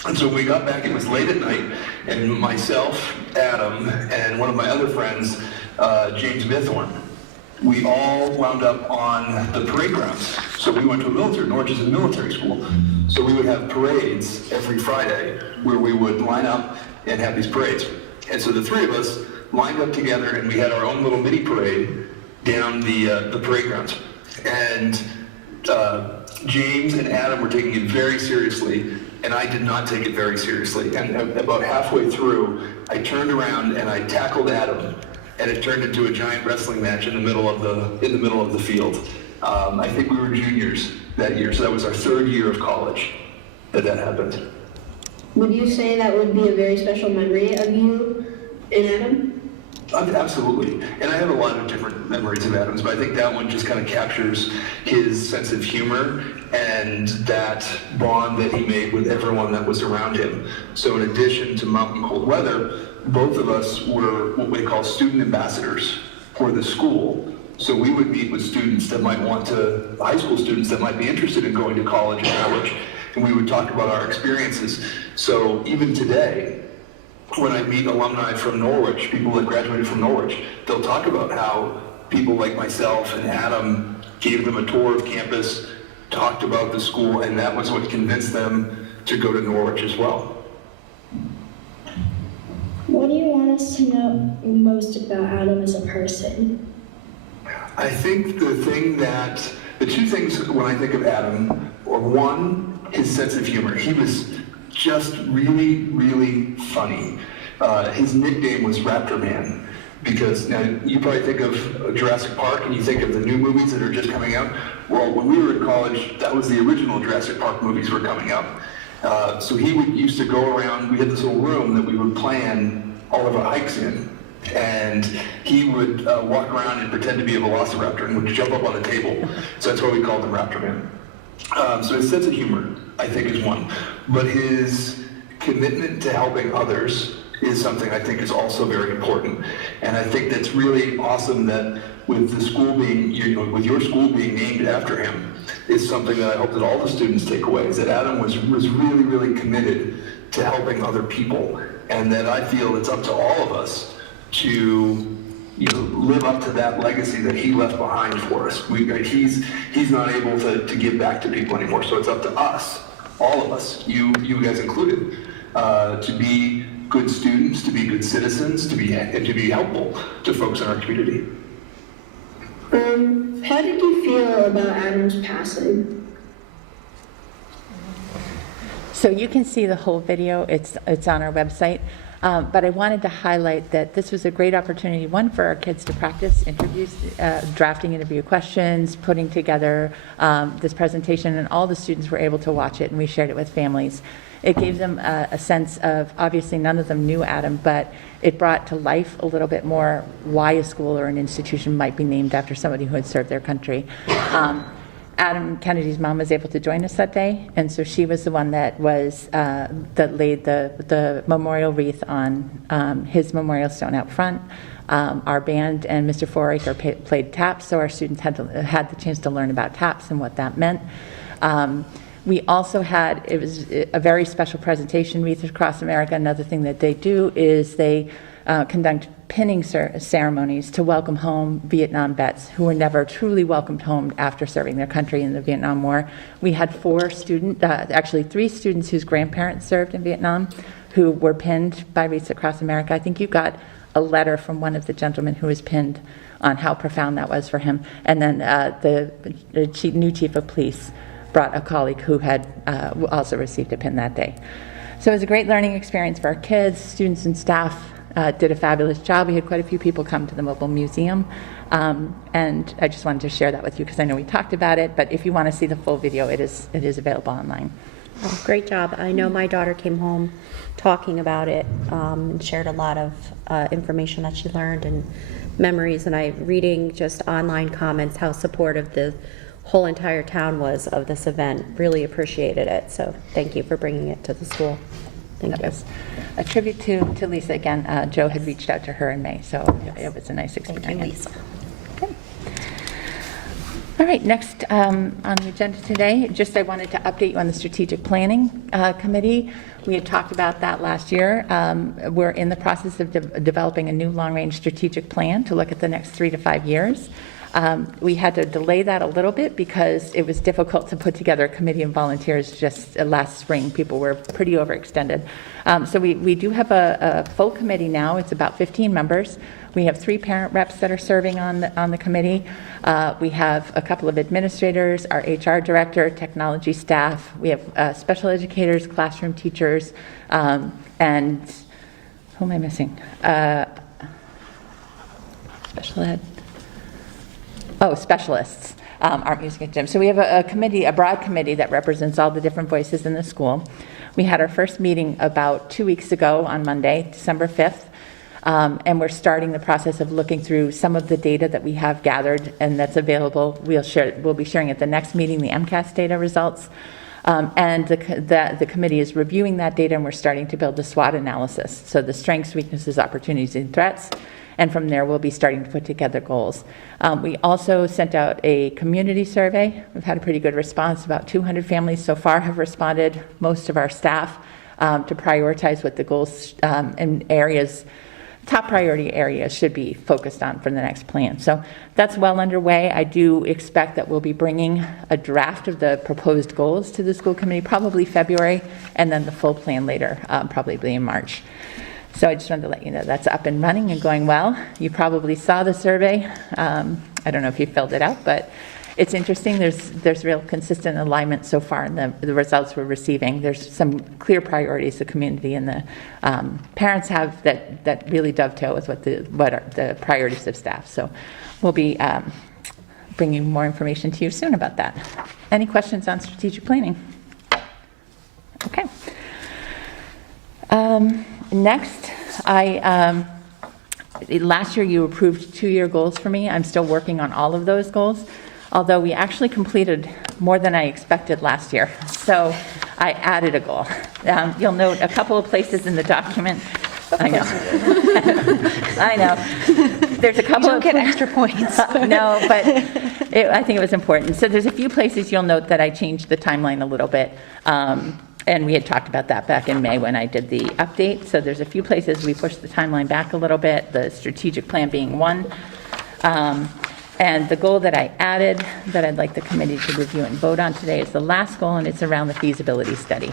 And so when we got back, it was late at night, and myself, Adam, and one of my other friends, James Mithorn, we all wound up on the parade grounds. So we went to Norwich is a military school. So we would have parades every Friday where we would line up and have these parades. And so the three of us lined up together, and we had our own little mini parade down the parade grounds. And James and Adam were taking it very seriously, and I did not take it very seriously. And about halfway through, I turned around and I tackled Adam, and it turned into a giant wrestling match in the middle of the field. I think we were juniors that year, so that was our third year of college that happened. Would you say that would be a very special memory of you and Adam? Absolutely. And I have a lot of different memories of Adam's, but I think that one just kind of captures his sense of humor and that bond that he made with everyone that was around him. So in addition to mountain cold weather, both of us were what we call student ambassadors for the school. So we would meet with students that might high school students that might be interested in going to college and college, and we would talk about our experiences. So even today, when I meet alumni from Norwich, people that graduated from Norwich, they'll talk about how people like myself and Adam gave them a tour of campus, talked about the school, and that was what convinced them to go to Norwich as well. What do you want us to know most about Adam as a person? I think the two things when I think of Adam are, one, his sense of humor. He was just really, really funny. His nickname was Raptor Man, because now you probably think of Jurassic Park and you think of the new movies that are just coming out. Well, when we were in college, that was the original Jurassic Park movies were coming out. So he used to go around, we had this little room that we would plan all of our hikes in. And he would walk around and pretend to be a velociraptor and would jump up on the table. So that's why we called him Raptor Man. So his sense of humor, I think, is one. But his commitment to helping others is something I think is also very important. And I think that's really awesome that with the school being, with your school being named after him, is something that I hope that all the students take away, is that Adam was really, really committed to helping other people. And that I feel it's up to all of us to live up to that legacy that he left behind for us. He's not able to give back to people anymore, so it's up to us, all of us, you guys included, to be good students, to be good citizens, to be helpful to folks in our community. How did you feel about Adam's passing? So you can see the whole video. It's on our website. But I wanted to highlight that this was a great opportunity, one, for our kids to practice interviews, drafting interview questions, putting together this presentation, and all the students were able to watch it, and we shared it with families. It gave them a sense of, obviously none of them knew Adam, but it brought to life a little bit more why a school or an institution might be named after somebody who had served their country. Adam Kennedy's mom was able to join us that day, and so she was the one that laid the memorial wreath on his memorial stone out front. Our band and Mr. Foraker played taps, so our students had the chance to learn about taps and what that meant. We also it was a very special presentation, Wreaths Across America. Another thing that they do is they conduct pinning ceremonies to welcome home Vietnam vets who were never truly welcomed home after serving their country in the Vietnam War. We had 3 students whose grandparents served in Vietnam who were pinned by Wreaths Across America. I think you got a letter from one of the gentlemen who was pinned on how profound that was for him. And then the new chief of police brought a colleague who had also received a pin that day. So it was a great learning experience for our kids. Students and staff did a fabulous job. We had quite a few people come to the mobile museum. And I just wanted to share that with you because I know we talked about it, but if you want to see the full video, it is available online. Oh, great job. I know my daughter came home talking about it and shared a lot of information that she learned and memories. And reading just online comments, how supportive the whole entire town was of this event. Really appreciated it. So thank you for bringing it to the school. Thank you. A tribute to Lisa again. Joe had reached out to her in May, so it was a nice experience. Thank you, Lisa. Okay. All right, next on the agenda today, just I wanted to update you on the strategic planning committee. We had talked about that last year. We're in the process of developing a new long-range strategic plan to look at the next 3 to 5 years. We had to delay that a little bit because it was difficult to put together a committee of volunteers just last spring. People were pretty overextended. So we do have a full committee now. It's about 15 members. We have 3 parent reps that are serving on the committee. We have a couple of administrators, our HR director, technology staff. We have special educators, classroom teachers, and who am I missing? Special ed. Oh, specialists, art, music, and gym. So we have a committee, a broad committee that represents all the different voices in the school. We had our first meeting about 2 weeks ago on Monday, December 5th, and we're starting the process of looking through some of the data that we have gathered and that's available. We'll be sharing at the next meeting the MCAS data results. And the committee is reviewing that data, and we're starting to build a SWOT analysis. So the strengths, weaknesses, opportunities, and threats. And from there, we'll be starting to put together goals. We also sent out a community survey. We've had a pretty good response. About 200 families so far have responded, most of our staff, to prioritize what the goals and areas, top priority areas should be focused on for the next plan. So that's well underway. I do expect that we'll be bringing a draft of the proposed goals to the school committee, probably February, and then the full plan later, probably in March. So I just wanted to let you know that's up and running and going well. You probably saw the survey. I don't know if you filled it out, but it's interesting. There's real consistent alignment so far in the results we're receiving. There's some clear priorities the community and the parents have that really dovetail with what are the priorities of staff. So we'll be bringing more information to you soon about that. Any questions on strategic planning? Okay. Next, last year you approved 2-year goals for me. I'm still working on all of those goals, although we actually completed more than I expected last year. So I added a goal. You'll note a couple of places in the document. I know. I know. There's a couple. You don't get extra points. No, but I think it was important. So there's a few places you'll note that I changed the timeline a little bit. And we had talked about that back in May when I did the update. So there's a few places we pushed the timeline back a little bit, the strategic plan being one. And the goal that I added that I'd like the committee to review and vote on today is the last goal, and it's around the feasibility study.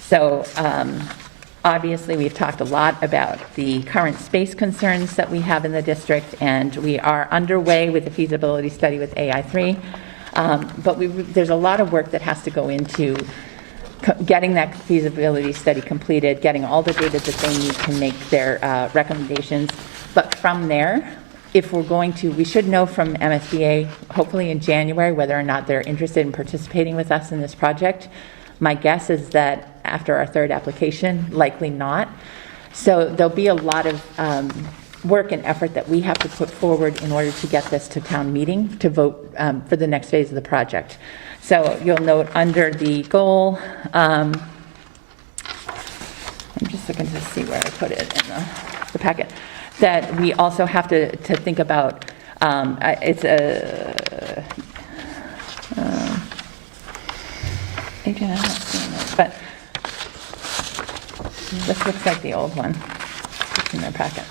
So obviously we've talked a lot about the current space concerns that we have in the district, and we are underway with the feasibility study with AI3. But there's a lot of work that has to go into getting that feasibility study completed, getting all the data that they need to make their recommendations. But from there, if we're going to, we should know from MSBA, hopefully in January, whether or not they're interested in participating with us in this project. My guess is that after our 3rd application, likely not. So there'll be a lot of work and effort that we have to put forward in order to get this to town meeting to vote for the next phase of the project. So you'll note under the goal, I'm just looking to see where I put it in the packet, that we also have to think about, it's a, again, I'm not seeing it, but this looks like the old one. It's in their packet.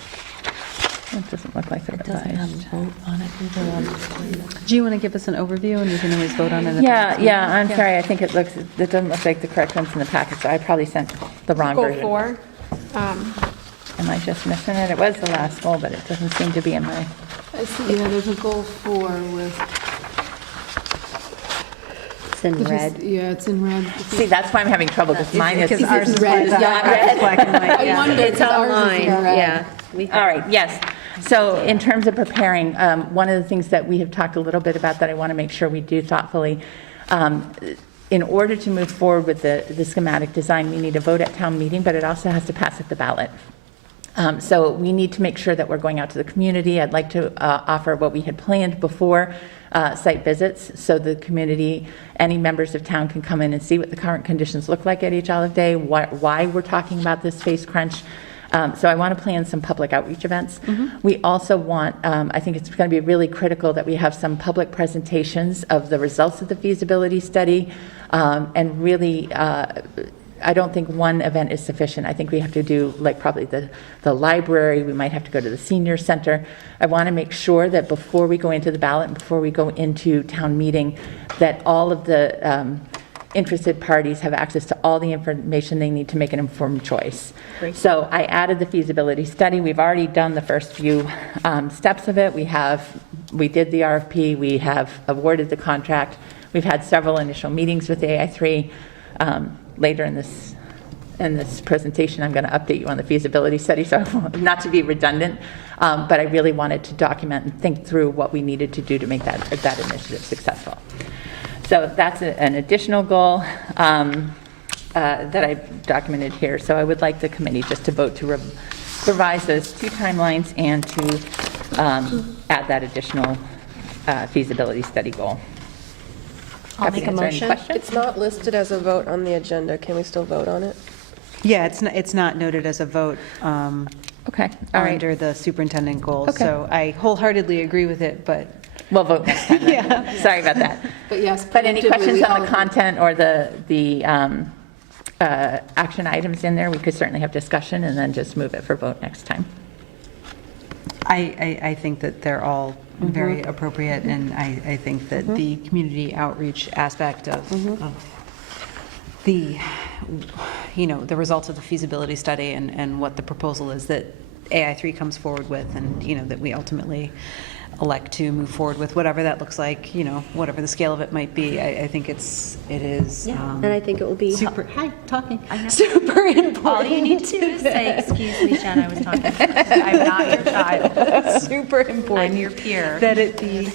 It doesn't look like they're revised. Do you want to give us an overview, and we can always vote on it? Yeah, I'm sorry, I think it doesn't look like the correct ones in the packet, so I probably sent the wrong version. Goal 4. Am I just missing it? It was the last goal, but it doesn't seem to be in my, I see, yeah, there's a goal 4 with, in red. Yeah, it's in red. See, that's why I'm having trouble, because mine is. Because ours is red. not red. Black and white, I yeah. wondered, It's 'cause ours is online, in red. yeah. All right, yes. So in terms of preparing, one of the things that we have talked a little bit about that I want to make sure we do thoughtfully, in order to move forward with the schematic design, we need a vote at town meeting, but it also has to pass at the ballot. So we need to make sure that we're going out to the community. I'd like to offer what we had planned before, site visits, so the community, any members of town can come in and see what the current conditions look like at each Olive Day, why we're talking about this space crunch. So I want to plan some public outreach events. We also want, I think it's going to be really critical that we have some public presentations of the results of the feasibility study, and really, I don't think one event is sufficient. I think we have to do like probably the library, we might have to go to the senior center. I want to make sure that before we go into the ballot and before we go into town meeting, that all of the interested parties have access to all the information they need to make an informed choice. Great. So I added the feasibility study. We've already done the first few steps of it. We did the RFP, we have awarded the contract. We've had several initial meetings with AI3. Later in this presentation, I'm going to update you on the feasibility study, so not to be redundant, but I really wanted to document and think through what we needed to do to make that initiative successful. So that's an additional goal that I've documented here. So I would like the committee just to vote to revise those two timelines and to add that additional feasibility study goal. I'll make a motion. It's not listed as a vote on the agenda. Can we still vote on it? Yeah, it's not noted as a vote Okay, all right. under the superintendent goals. Okay. So I wholeheartedly agree with it, but We'll vote next time. Then. Sorry about that. But yes. But any preemptively, questions we on the all- content or the action items in there, we could certainly have discussion and then just move it for vote next time. I think that they're all very appropriate, and I think that the community outreach aspect of the, the results of the feasibility study and what the proposal is that AI3 comes forward with, and, that we ultimately elect to move forward with, whatever that looks like, whatever the scale of it might be. I think it is. And I think it will be Super important. All you need to do is say, excuse me, Jen, I was talking. I'm not your child. Super important. I'm your peer. That it be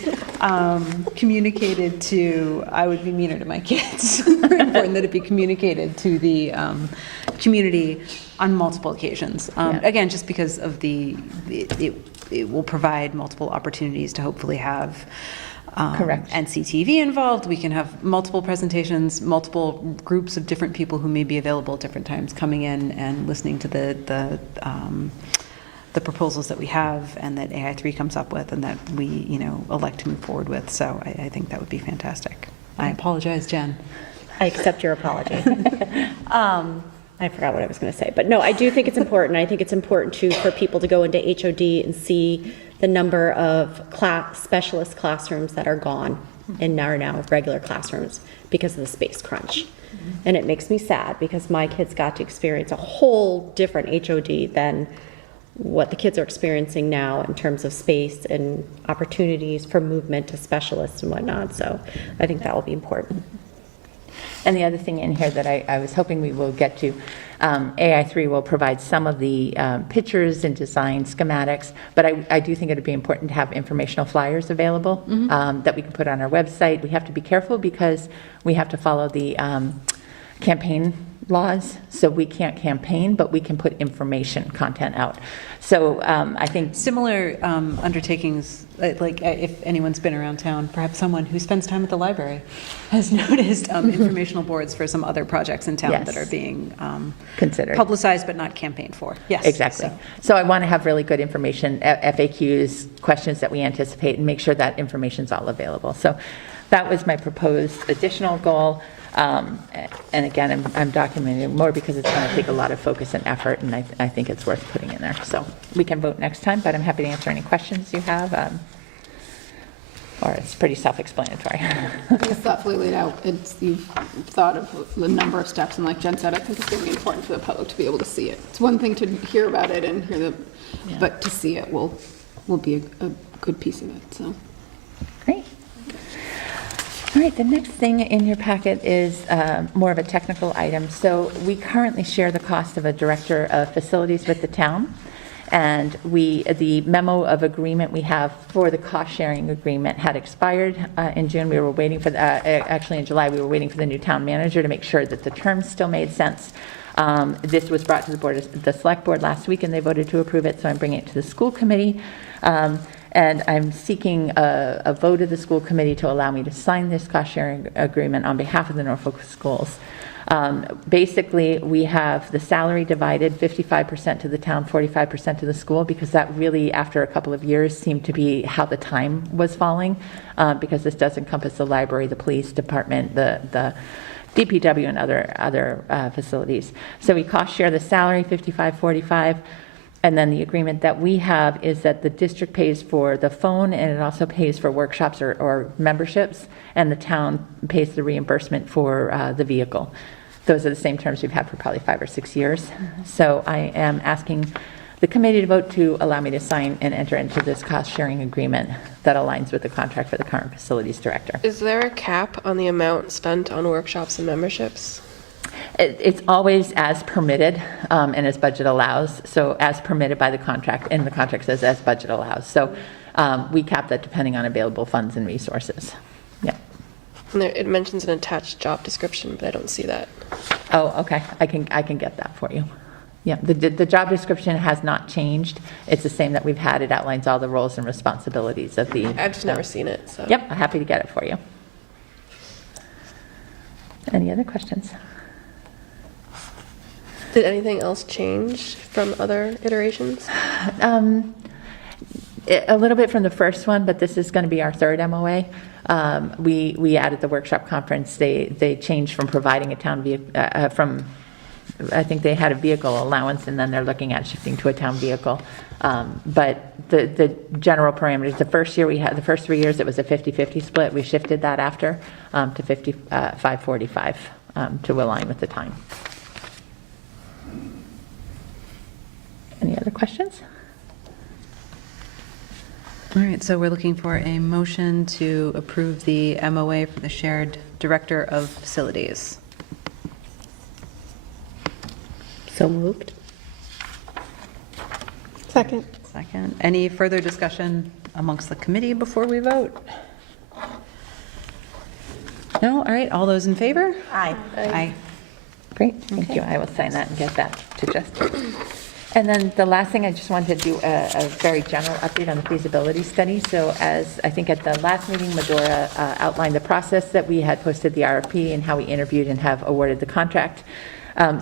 communicated to, I would be meaner to my kids. Super important that it be communicated to the community on multiple occasions. Again, just because of it will provide multiple opportunities to hopefully have Correct. NCTV involved. We can have multiple presentations, multiple groups of different people who may be available at different times coming in and listening to the proposals that we have and that AI3 comes up with and that we, elect to move forward with. So I think that would be fantastic. I apologize, Jen. I accept your apology. I forgot what I was going to say, but no, I do think it's important. I think it's important too for people to go into HOD and see the number of specialist classrooms that are gone and are now regular classrooms because of the space crunch. And it makes me sad because my kids got to experience a whole different HOD than what the kids are experiencing now in terms of space and opportunities for movement to specialists and whatnot. So I think that will be important. And the other thing in here that I was hoping we will get to, AI3 will provide some of the pictures and design schematics, but I do think it would be important to have informational flyers available that we can put on our website. We have to be careful because we have to follow the campaign laws, so we can't campaign, but we can put information content out. So I think Similar undertakings, like if anyone's been around town, perhaps someone who spends time at the library has noticed informational boards for some other projects in town that are being considered, publicized but not campaigned for. Yes, exactly. So I want to have really good information, FAQs, questions that we anticipate, and make sure that information's all available. So that was my proposed additional goal. And again, I'm documenting it more because it's going to take a lot of focus and effort, and I think it's worth putting in there. So we can vote next time, but I'm happy to answer any questions you have, or it's pretty self-explanatory. It's thoughtfully laid out. You've thought of the number of steps, and like Jen said, I think it's going to be important for the public to be able to see it. It's one thing to hear about it and hear but to see it will be a good piece of it. So Great. All right, the next thing in your packet is more of a technical item. So we currently share the cost of a director of facilities with the town. And the memo of agreement we have for the cost sharing agreement had expired in June. We were waiting for, actually in July, we were waiting for the new town manager to make sure that the terms still made sense. This was brought to the select board last week and they voted to approve it. So I'm bringing it to the school committee. And I'm seeking a vote of the school committee to allow me to sign this cost sharing agreement on behalf of the Norfolk schools. Basically, we have the salary divided 55% to the town, 45% to the school, because that really, after a couple of years, seemed to be how the time was falling, because this does encompass the library, the police department, the DPW, and other facilities. So we cost share the salary 55-45. And then the agreement that we have is that the district pays for the phone and it also pays for workshops or memberships, and the town pays the reimbursement for the vehicle. Those are the same terms we've had for probably 5 or 6 years. So I am asking the committee to vote to allow me to sign and enter into this cost sharing agreement that aligns with the contract for the current facilities director. Is there a cap on the amount spent on workshops and memberships? It's always as permitted and as budget allows. So as permitted by the contract, and the contract says as budget allows. So we cap that depending on available funds and resources. Yeah. And it mentions an attached job description, but I don't see that. Oh, okay. I can get that for you. Yeah, the job description has not changed. It's the same that we've had. It outlines all the roles and responsibilities of the. I've just never seen it. So. Yep, I'm happy to get it for you. Any other questions? Did anything else change from other iterations? A little bit from the first one, but this is going to be our third MOA. We added the workshop conference. They changed from providing a town vehicle, I think they had a vehicle allowance, and then they're looking at shifting to a town vehicle. But the general parameters, the first 3 years, it was a 50-50 split. We shifted that after to 55-45 to align with the time. Any other questions? All right, so we're looking for a motion to approve the MOA for the shared director of facilities. So moved. Second. Second. Any further discussion amongst the committee before we vote? No? All right, all those in favor? Aye. Aye. Great, thank you. I will sign that and get that to Justin. And then the last thing, I just wanted to do a very general update on the feasibility study. So as I think at the last meeting, Medora outlined the process that we had posted the RFP and how we interviewed and have awarded the contract.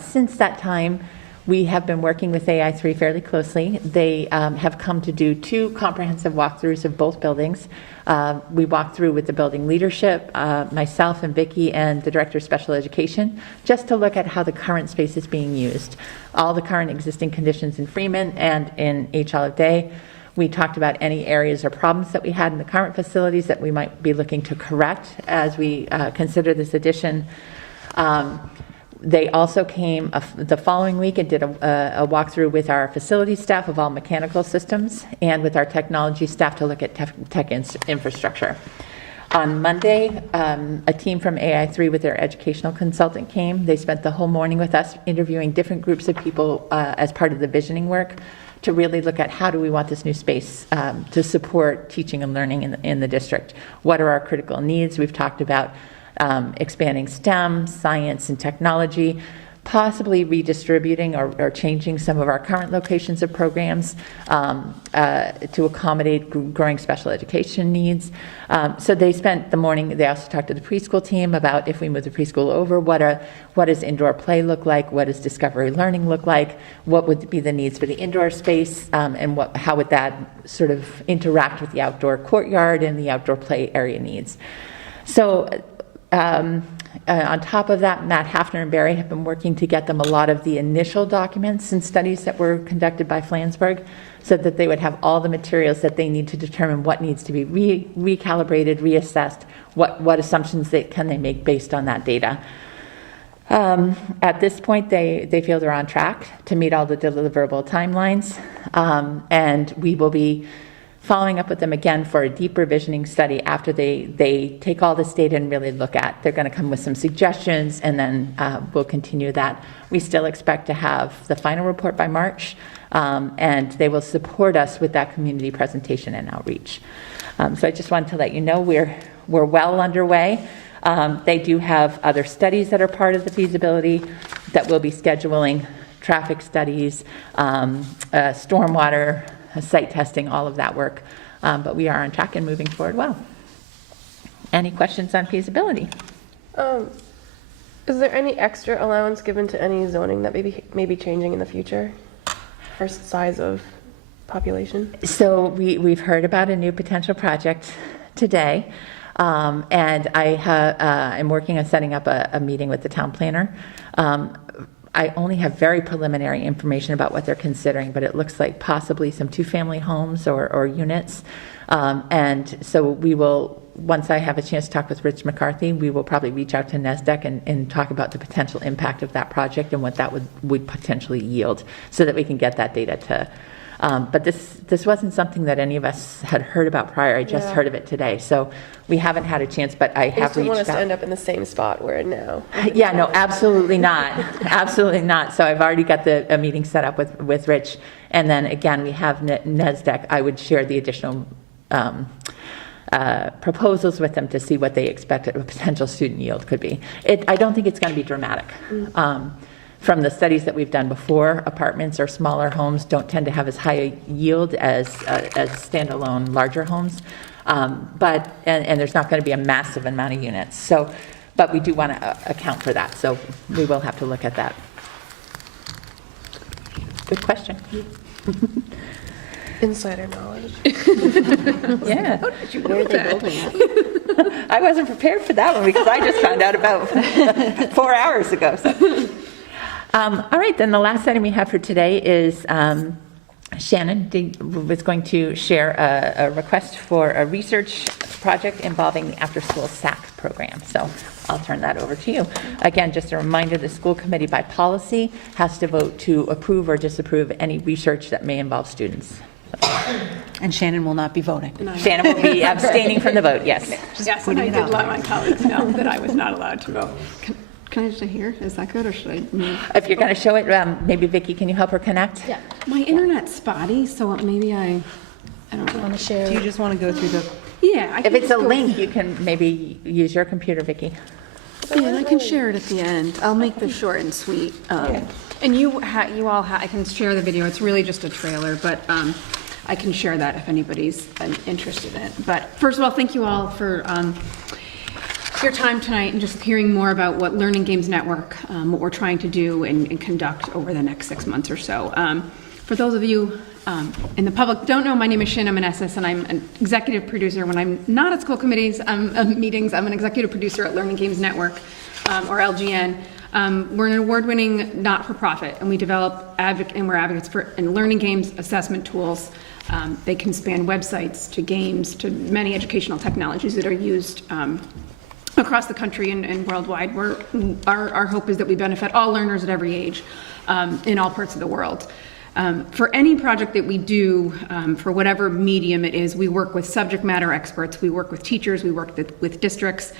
Since that time, we have been working with AI3 fairly closely. They have come to do 2 comprehensive walkthroughs of both buildings. We walked through with the building leadership, myself and Vicki and the Director of Special Education, just to look at how the current space is being used, all the current existing conditions in Freeman and in H. Olive Day. We talked about any areas or problems that we had in the current facilities that we might be looking to correct as we consider this addition. They also came the following week and did a walkthrough with our facility staff of all mechanical systems and with our technology staff to look at tech infrastructure. On Monday, a team from AI3 with their educational consultant came. They spent the whole morning with us interviewing different groups of people as part of the visioning work to really look at how do we want this new space to support teaching and learning in the district. What are our critical needs? We've talked about expanding STEM, science, and technology, possibly redistributing or changing some of our current locations of programs to accommodate growing special education needs. So they spent the morning, they also talked to the preschool team about if we move the preschool over, what does indoor play look like, what does discovery learning look like, what would be the needs for the indoor space, and how would that sort of interact with the outdoor courtyard and the outdoor play area needs. So on top of that, Matt Hafner and Barry have been working to get them a lot of the initial documents and studies that were conducted by Flansburgh so that they would have all the materials that they need to determine what needs to be recalibrated, reassessed, what assumptions can they make based on that data. At this point, they feel they're on track to meet all the deliverable timelines, and we will be following up with them again for a deeper visioning study after they take all this data and really look at. They're going to come with some suggestions, and then we'll continue that. We still expect to have the final report by March, and they will support us with that community presentation and outreach. So I just wanted to let you know we're well underway. They do have other studies that are part of the feasibility that we'll be scheduling, traffic studies, stormwater, site testing, all of that work. But we are on track and moving forward well. Any questions on feasibility? Is there any extra allowance given to any zoning that may be changing in the future for size of population? So we've heard about a new potential project today. And I'm working on setting up a meeting with the town planner. I only have very preliminary information about what they're considering, but it looks like possibly some two-family homes or units. And so we will, once I have a chance to talk with Rich McCarthy, we will probably reach out to NESDEC and talk about the potential impact of that project and what that would potentially yield so that we can get that data to. But this wasn't something that any of us had heard about prior. I just heard of it today. So we haven't had a chance, but I have reached out. I just don't want us to end up in the same spot we're in now. Yeah, no, absolutely not. Absolutely not. So I've already got a meeting set up with Rich. And then again, we have NESDEC. I would share the additional proposals with them to see what they expect a potential student yield could be. I don't think it's going to be dramatic. From the studies that we've done before, apartments or smaller homes don't tend to have as high a yield as standalone larger homes. But there's not going to be a massive amount of units. So, but we do want to account for that. So we will have to look at that. Good question. Insider knowledge. Yeah. Where are they building it? I wasn't prepared for that one because I just found out about 4 hours ago. So. All right, then the last item we have for today is Shannon was going to share a request for a research project involving the after-school SAC program. So I'll turn that over to you. Again, just a reminder, the school committee by policy has to vote to approve or disapprove any research that may involve students. And Shannon will not be voting. Shannon will be abstaining from the vote, yes. Yes, and I did let my colleagues know that I was not allowed to vote. Can I just hear? Is that good, or should I move? If you're going to show it, maybe Vicki, can you help her connect? Yeah. My internet's spotty, so maybe I don't know. Want to share? Do you just want to go through the? Yeah. I If can it's just a go- link, you can maybe use your computer, Vicki. Yeah, and I can share it at the end. I'll make this short and sweet. And you all I can share the video. It's really just a trailer, but I can share that if anybody's interested in it. But first of all, thank you all for your time tonight and just hearing more about what Learning Games Network, what we're trying to do and conduct over the next 6 months or so. For those of you in the public don't know, my name is Shin. I'm an SS, and I'm an executive producer. When I'm not at school committees meetings, I'm an executive producer at Learning Games Network, or LGN. We're an award-winning not-for-profit, and we develop we're advocates for learning games assessment tools. They can span websites to games to many educational technologies that are used across the country and worldwide. Our hope is that we benefit all learners at every age in all parts of the world. For any project that we do, for whatever medium it is, we work with subject matter experts, we work with teachers, we work with districts,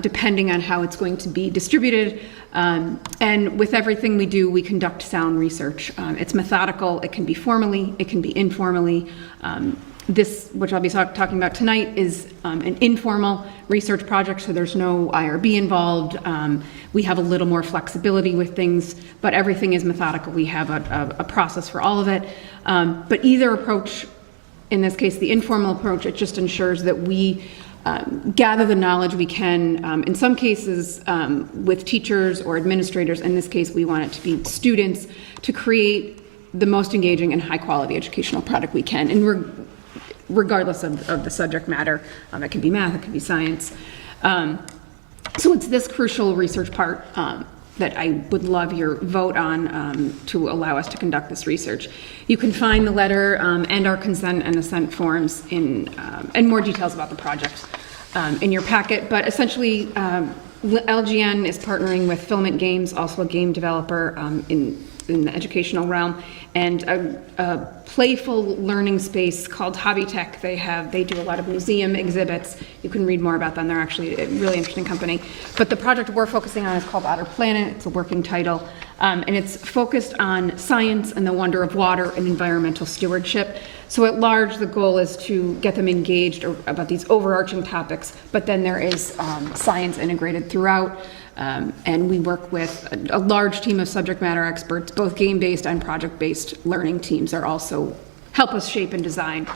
depending on how it's going to be distributed. And with everything we do, we conduct sound research. It's methodical, it can be formally, it can be informally. This, which I'll be talking about tonight, is an informal research project, so there's no IRB involved. We have a little more flexibility with things, but everything is methodical. We have a process for all of it. But either approach, in this case, the informal approach, it just ensures that we gather the knowledge we can, in some cases with teachers or administrators. In this case, we want it to be students, to create the most engaging and high quality educational product we can. And regardless of the subject matter. It can be math, it can be science. So it's this crucial research part that I would love your vote on to allow us to conduct this research. You can find the letter and our consent and assent forms and more details about the project in your packet, but essentially LGN is partnering with Filament Games, also a game developer in in the educational realm, and a playful learning space called Hobby Tech. They do a lot of museum exhibits. You can read more about them. They're actually a really interesting company. But the project we're focusing on is called Outer Planet. It's a working title, and it's focused on science and the wonder of water and environmental stewardship. So at large, the goal is to get them engaged about these overarching topics, but then there is science integrated throughout. And we work with a large team of subject matter experts, both game-based and project-based learning teams are also help us shape and design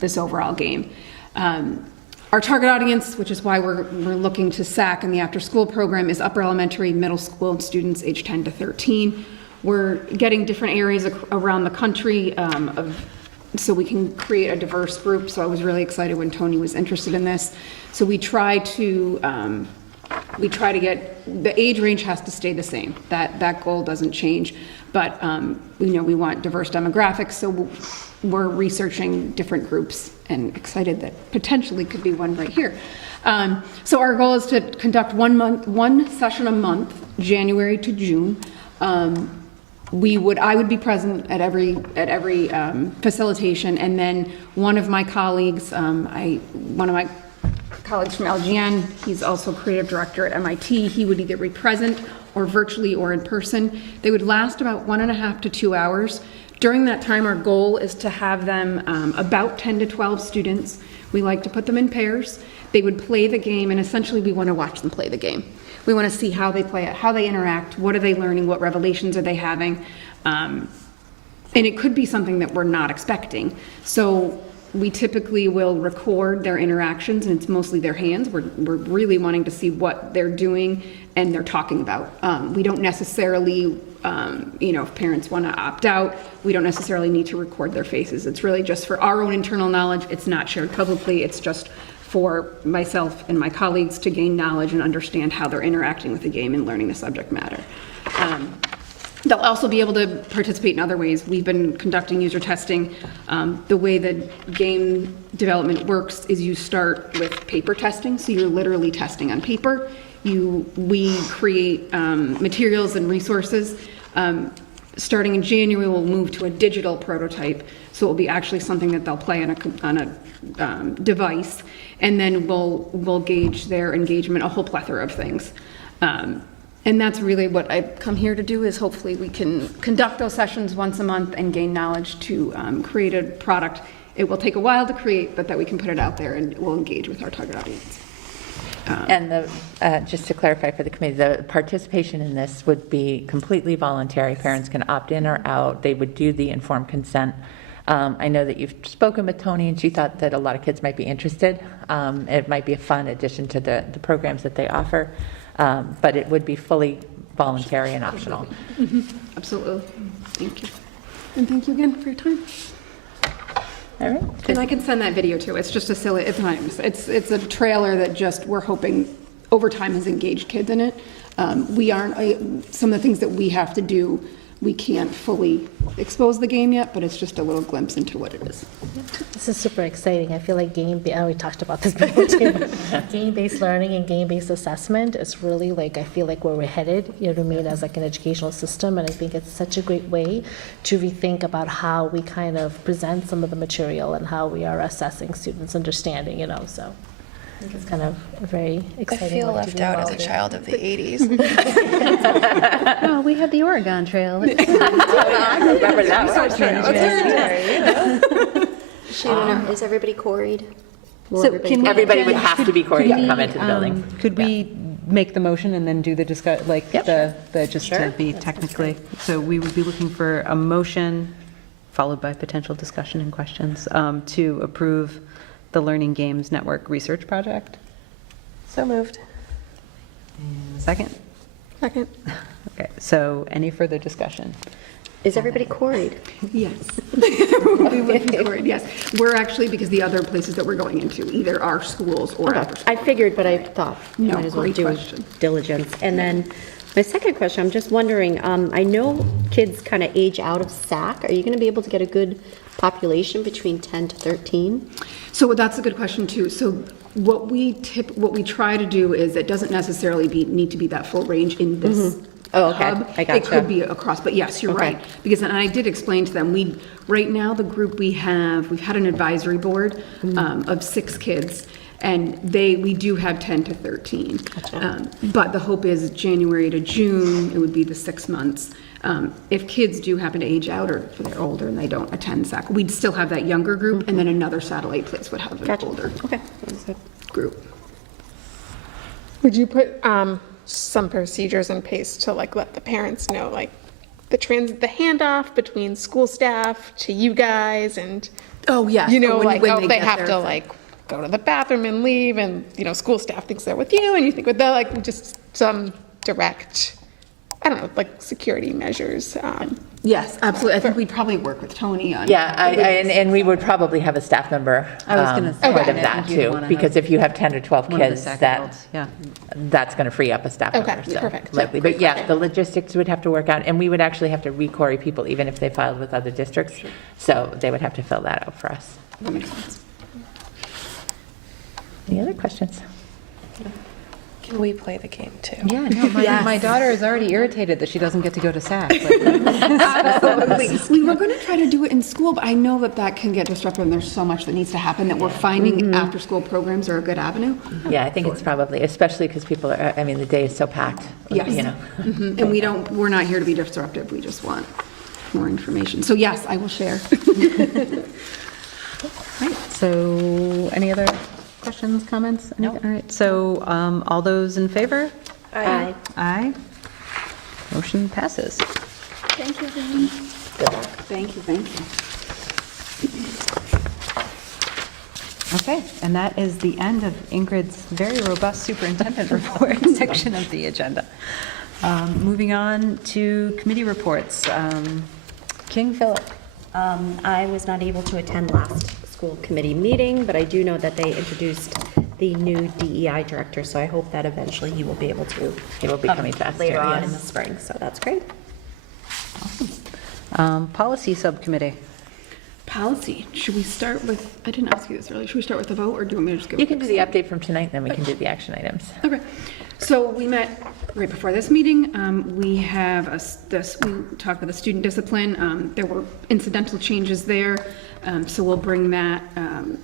this overall game. Our target audience, which is why we're looking to SAC in the after-school program, is upper elementary, middle school students age 10 to 13. We're getting different areas around the country so we can create a diverse group. So I was really excited when Tony was interested in this. So we try to get, the age range has to stay the same. That goal doesn't change, but we want diverse demographics, so we're researching different groups and excited that potentially could be one right here. So our goal is to conduct one session a month, January to June. I would be present at every facilitation, and then one of my colleagues from LGN, he's also creative director at MIT, he would either be present or virtually or in person. They would last about 1.5 to 2 hours. During that time, our goal is to have them about 10 to 12 students. We like to put them in pairs. They would play the game, and essentially we want to watch them play the game. We want to see how they play it, how they interact, what are they learning, what revelations are they having. And it could be something that we're not expecting. So we typically will record their interactions, and it's mostly their hands. We're really wanting to see what they're doing and they're talking about. We don't necessarily, if parents want to opt out, we don't necessarily need to record their faces. It's really just for our own internal knowledge. It's not shared publicly. It's just for myself and my colleagues to gain knowledge and understand how they're interacting with the game and learning the subject matter. They'll also be able to participate in other ways. We've been conducting user testing. The way that game development works is you start with paper testing, so you're literally testing on paper. We create materials and resources. Starting in January, we'll move to a digital prototype, so it will be actually something that they'll play on a device, and then we'll gauge their engagement, a whole plethora of things. And that's really what I've come here to do, is hopefully we can conduct those sessions once a month and gain knowledge to create a product. It will take a while to create, but that we can put it out there and we'll engage with our target audience. And just to clarify for the committee, the participation in this would be completely voluntary. Parents can opt in or out. They would do the informed consent. I know that you've spoken with Tony, and she thought that a lot of kids might be interested. It might be a fun addition to the programs that they offer, but it would be fully voluntary and optional. Absolutely. Thank you. And thank you again for your time. All right. And I can send that video too. It's just it's a trailer that just, we're hoping over time has engaged kids in it. Some of the things that we have to do, we can't fully expose the game yet, but it's just a little glimpse into what it is. This is super exciting. I feel like we talked about this before too. Game-based learning and game-based assessment is really I feel like where we're headed, you know what I mean, as an educational system. And I think it's such a great way to rethink about how we kind of present some of the material and how we are assessing students' understanding, so. I think it's kind of a very exciting. I feel left out as a child of the 80s. Oh, we had the Oregon Trail. I remember that one. Shannon, is everybody quarried? Everybody would have to be quarried to come into the building. Could we make the motion and then do the discuss, just Sure. to be technically? So we would be looking for a motion followed by potential discussion and questions to approve the Learning Games Network research project. So moved. Second? Second. Okay, so any further discussion? Is everybody quarried? Yes. We would be worried, yes. We're actually, because the other places that we're going into either are schools or after school. I figured, but I thought No, might as well great do question. diligence. And then my second question, I'm just wondering, I know kids kind of age out of SAC. Are you going to be able to get a good population between 10 to 13? So that's a good question too. So what we try to do is, it doesn't necessarily need to be that full range in this Oh, okay. hub. I It gotcha. could be across, but yes, you're Okay. right. Because, and I did explain to them, right now, the group we've had an advisory board of 6 kids, and we do have 10 to 13. But the hope is January to June, it would be the 6 months. If kids do happen to age out, or if they're older and they don't attend SAC, we'd still have that younger group, and then another satellite place would have an older group. Would you put some procedures in place to like let the parents know, like the handoff between school staff to you guys, and Oh, yes. you know, when like they they get have their to thing. like go to the bathroom and leave, and you know, school staff thinks they're with you, and you think with them, like just some direct, I don't know, like security measures. Yes, absolutely. I think we'd probably work with Tony on. Yeah, and we would probably have a staff member I was gonna say, part of I that think you'd too, wanna because have if you have 10 or 12 one of the kids, SAC that, adults, yeah. that's going to free up a staff Okay, member, so perfect. likely. But yeah, the logistics would have to work out, and we would actually have to re-query people even if they filed with other districts. So they would have to fill that out for us. That makes sense. Any other questions? Can we play the game too? Yeah, no, my daughter is already irritated that she doesn't get to go to SAC. Absolutely. We were going to try to do it in school, but I know that can get disruptive, and there's so much that needs to happen that we're finding after-school programs are a good avenue. Yeah, I think it's probably, especially because people are, I mean, the day is so packed, Yes. you know. And we're not here to be disruptive. We just want more information. So yes, I will share. Right, so any other questions, comments? No. All right, so all those in favor? Aye. Aye. Motion passes. Thank you, Vinny. Thank you. Okay, and that is the end of Ingrid's very robust superintendent report section of the agenda. Moving on to committee reports. King Philip. I was not able to attend last school committee meeting, but I do know that they introduced the new DEI director, so I hope that eventually he will be able to. It will be coming to us Later too, on yes. in the spring, so that's great. Policy Subcommittee. Policy. Should we start with, I didn't ask you this earlier, should we start with the vote, or do you want me to just give You a can do quick the update from tonight, then we can do the action items. Okay, so we met right before this meeting. We have we talked about the student discipline. There were incidental changes there, so we'll bring that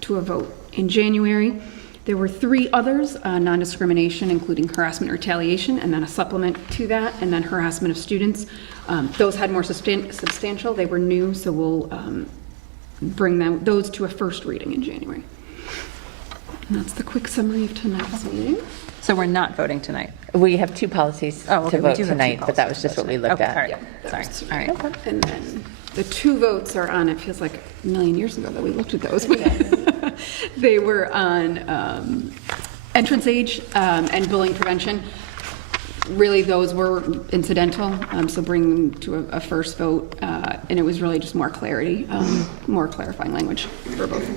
to a vote in January. There were 3 others, non-discrimination, including harassment, retaliation, and then a supplement to that, and then harassment of students. Those had more substantial. They were new, so we'll bring those to a first reading in January. And that's the quick summary of tonight's meeting. So we're not voting tonight? We have 2 policies Oh, okay, to we vote do have 2 tonight, but that was just what we looked Okay, at. all right, sorry, all right. And then the 2 votes are on, it feels like a million years ago that we looked at those. They were on entrance age and bullying prevention. Really, those were incidental, so bring them to a first vote, and it was really just more clarity, more clarifying language for both.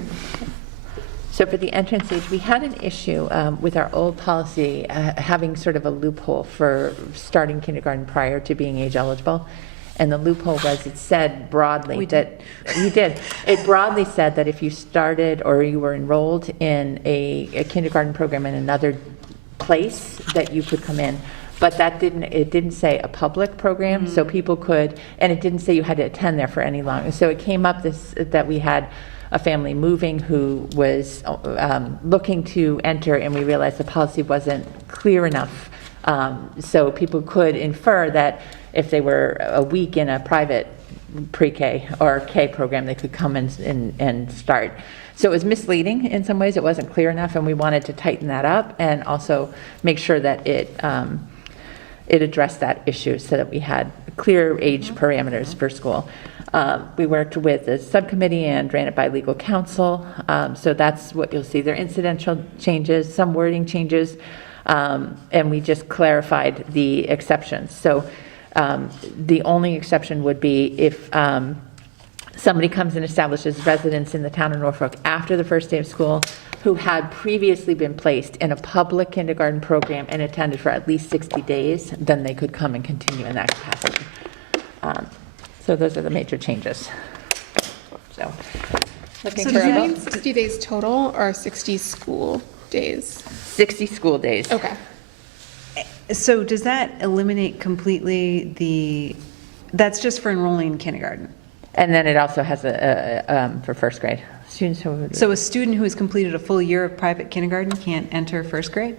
So for the entrance age, we had an issue with our old policy having sort of a loophole for starting kindergarten prior to being age eligible. And the loophole was, it said broadly that, you did, it broadly said that if you started or you were enrolled in a kindergarten program in another place, that you could come in. But it didn't say a public program, so people could, and it didn't say you had to attend there for any longer. So it came up that we had a family moving who was looking to enter, and we realized the policy wasn't clear enough. So people could infer that if they were a week in a private pre-K or K program, they could come and start. So it was misleading in some ways. It wasn't clear enough, and we wanted to tighten that up and also make sure that it addressed that issue so that we had clear age parameters for school. We worked with the subcommittee and ran it by legal counsel. So that's what you'll see. There are incidental changes, some wording changes, and we just clarified the exceptions. So the only exception would be if somebody comes and establishes residence in the town of Norfolk after the first day of school who had previously been placed in a public kindergarten program and attended for at least 60 days, then they could come and continue in that capacity. So those are the major changes. So, looking So for does a it mean vote? 60 days total or 60 school days? 60 school days. Okay. So does that eliminate completely that's just for enrolling in kindergarten? And then it also has for first grade. Students who. So a student who has completed a full year of private kindergarten can't enter first grade?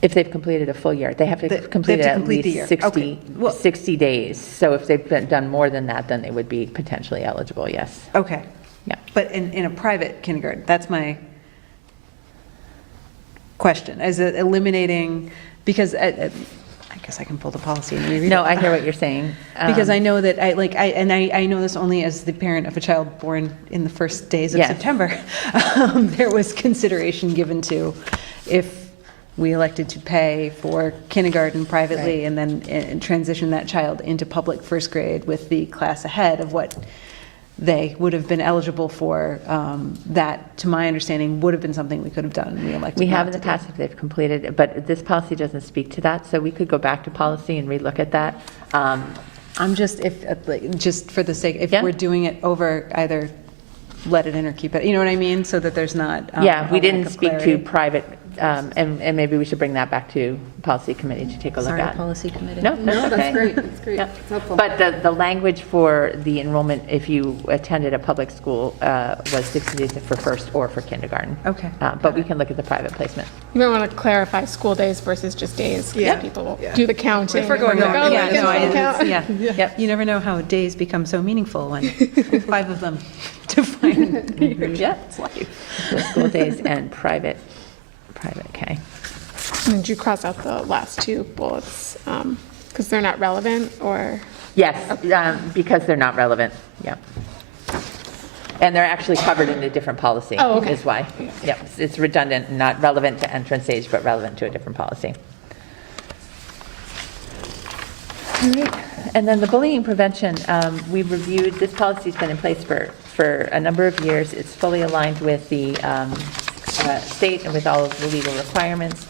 If they've completed a full year, they have to complete it at least 60 days. So if they've done more than that, then they would be potentially eligible, yes. Okay. Yeah. But in a private kindergarten, that's my question. Is it eliminating, because I guess I can pull the policy and reread it. No, I hear what you're saying. Because I know that I know this only as the parent of a child born in the first days of Yes. September. There was consideration given to if we elected to pay for kindergarten privately and then transition that child into public first grade with the class ahead of what they would have been eligible for, that, to my understanding, would have been something we could have done. We elected We have not in the to do. past if they've completed it, but this policy doesn't speak to that, so we could go back to policy and relook at that. I'm just, just for the sake, if Yeah. we're doing it over, either let it in or keep it, you know what I mean? So that there's not. Yeah, a we lack didn't of speak to clarity. private, and maybe we should bring that back to policy committee to take a look Sorry, at. policy committee. No, that's okay. That's great. Yep. It's helpful. But the language for the enrollment, if you attended a public school, was 60 days for first or for kindergarten. Okay. But we can look at the private placement. You might want to clarify school days versus just days, because people will do the counting. If we're going and back, go, Yeah, look no, at the count. yeah. Yep. You never know how days become so meaningful when 5 of them define Yeah. it's life. So school days and private, okay. And did you cross out the last two bullets, because they're not relevant, or? Yes, because they're not relevant, yeah. And they're actually covered in a different policy. Oh, okay. Is why. Yep, it's redundant, not relevant to entrance age, but relevant to a different policy. All right, and then the bullying prevention, we reviewed, this policy's been in place for a number of years. It's fully aligned with the state and with all of the legal requirements.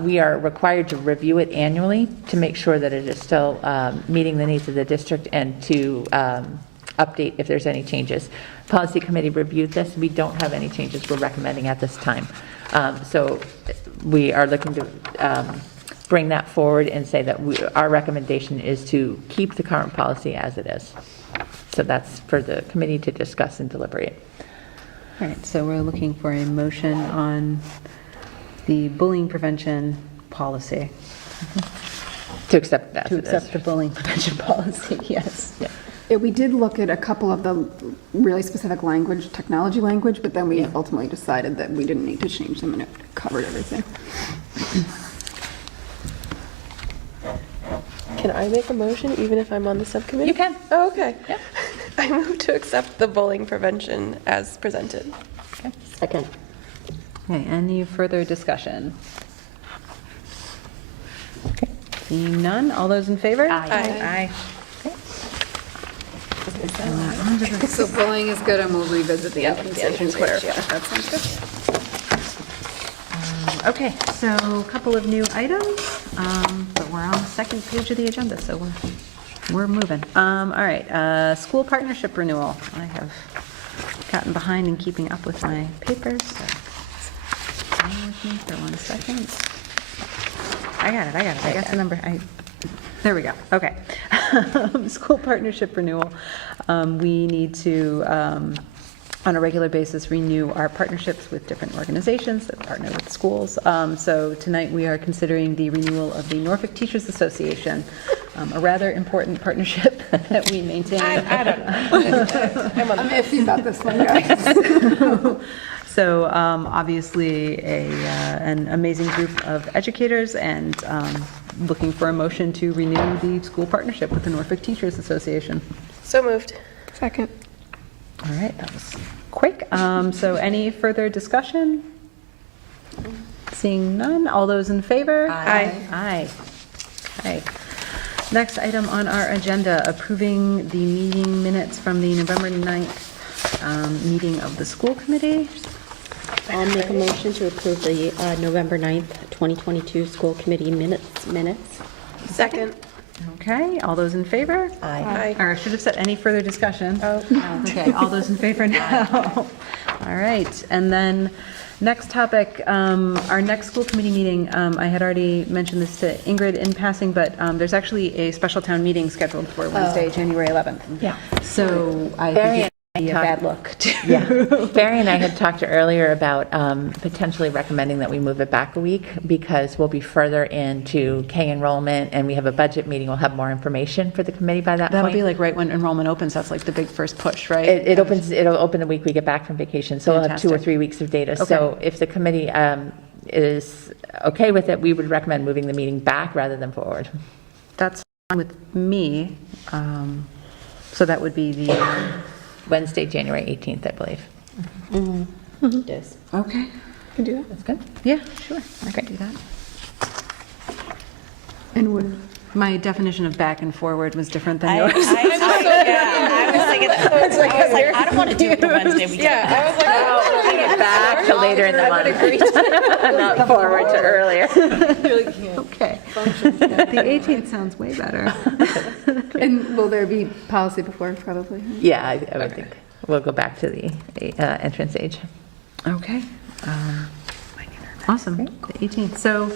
We are required to review it annually to make sure that it is still meeting the needs of the district and to update if there's any changes. Policy committee reviewed this. We don't have any changes we're recommending at this time. So we are looking to bring that forward and say that our recommendation is to keep the current policy as it is. So that's for the committee to discuss and deliberate. All right, so we're looking for a motion on the bullying prevention policy. To accept that. To accept the bullying prevention policy, yes. Yeah. Yeah, we did look at a couple of the really specific language, technology language, but then we ultimately decided that we didn't need to change them and it covered everything. Can I make a motion even if I'm on the subcommittee? You can. Oh, okay. Yep. I move to accept the bullying prevention as presented. Second. Okay, any further discussion? Seeing none, all those in favor? Aye. So bullying is good, and we'll revisit the entrance age and clarify. That sounds good. Okay, so a couple of new items, but we're on the second page of the agenda, so we're moving. All right, school partnership renewal. I have gotten behind in keeping up with my papers, so bear with me for 1 second. I got it. I got the number. There we go. Okay. School partnership renewal. We need to, on a regular basis, renew our partnerships with different organizations that partner with schools. So tonight we are considering the renewal of the Norfolk Teachers Association, a rather important partnership that we maintain. I don't know. I'm iffy about this one, guys. So obviously an amazing group of educators, and looking for a motion to renew the school partnership with the Norfolk Teachers Association. So moved. Second. All right, that was quick. So any further discussion? Seeing none, all those in favor? Aye. Aye. Okay. Next item on our agenda, approving the meeting minutes from the November 9th meeting of the school committee. I'll make a motion to approve the November 9th, 2022 school committee minutes. Second. Okay, all those in favor? Aye. Or I should have said any further discussion. Oh. Okay, all those in favor now? All right, and then next topic, our next school committee meeting, I had already mentioned this to Ingrid in passing, but there's actually a special town meeting scheduled for Wednesday, January 11th. Yeah. So I Barry think it'd be a bad look. Yeah. Barry and I had talked earlier about potentially recommending that we move it back a week because we'll be further into K enrollment and we have a budget meeting. We'll have more information for the committee by that That'll point. be like right when enrollment opens, that's like the big first push, right? It'll open the week we get back from vacation, so we'll have 2 or Fantastic. 3 weeks of data. Okay. So if the committee is okay with it, we would recommend moving the meeting back rather than forward. That's fine with me. So that would be the, Wednesday, January 18th, I believe. It is. okay, Can do that. That's good. yeah, sure, I could do that. And would, My definition of back and forward was different than I yours. was thinking, I don't want to do it the Wednesday weekend. Yeah, I was like, Bring it back to later in the month. Not forward to earlier. Okay. The 18th sounds way better. And will there be policy before, probably? Yeah, I would think we'll go back to the entrance age. Okay. Awesome, the 18th. So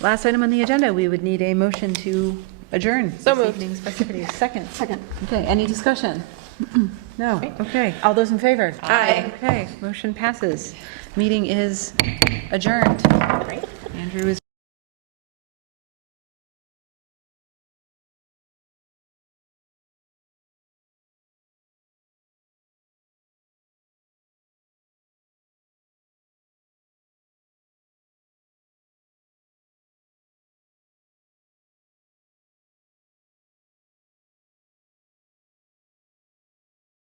last item on the agenda, we would need a motion to adjourn. So this moved. evening's festivities. Second. Okay, any discussion? No, okay. All those in favor? Aye. Okay, motion passes. Meeting is adjourned. Andrew is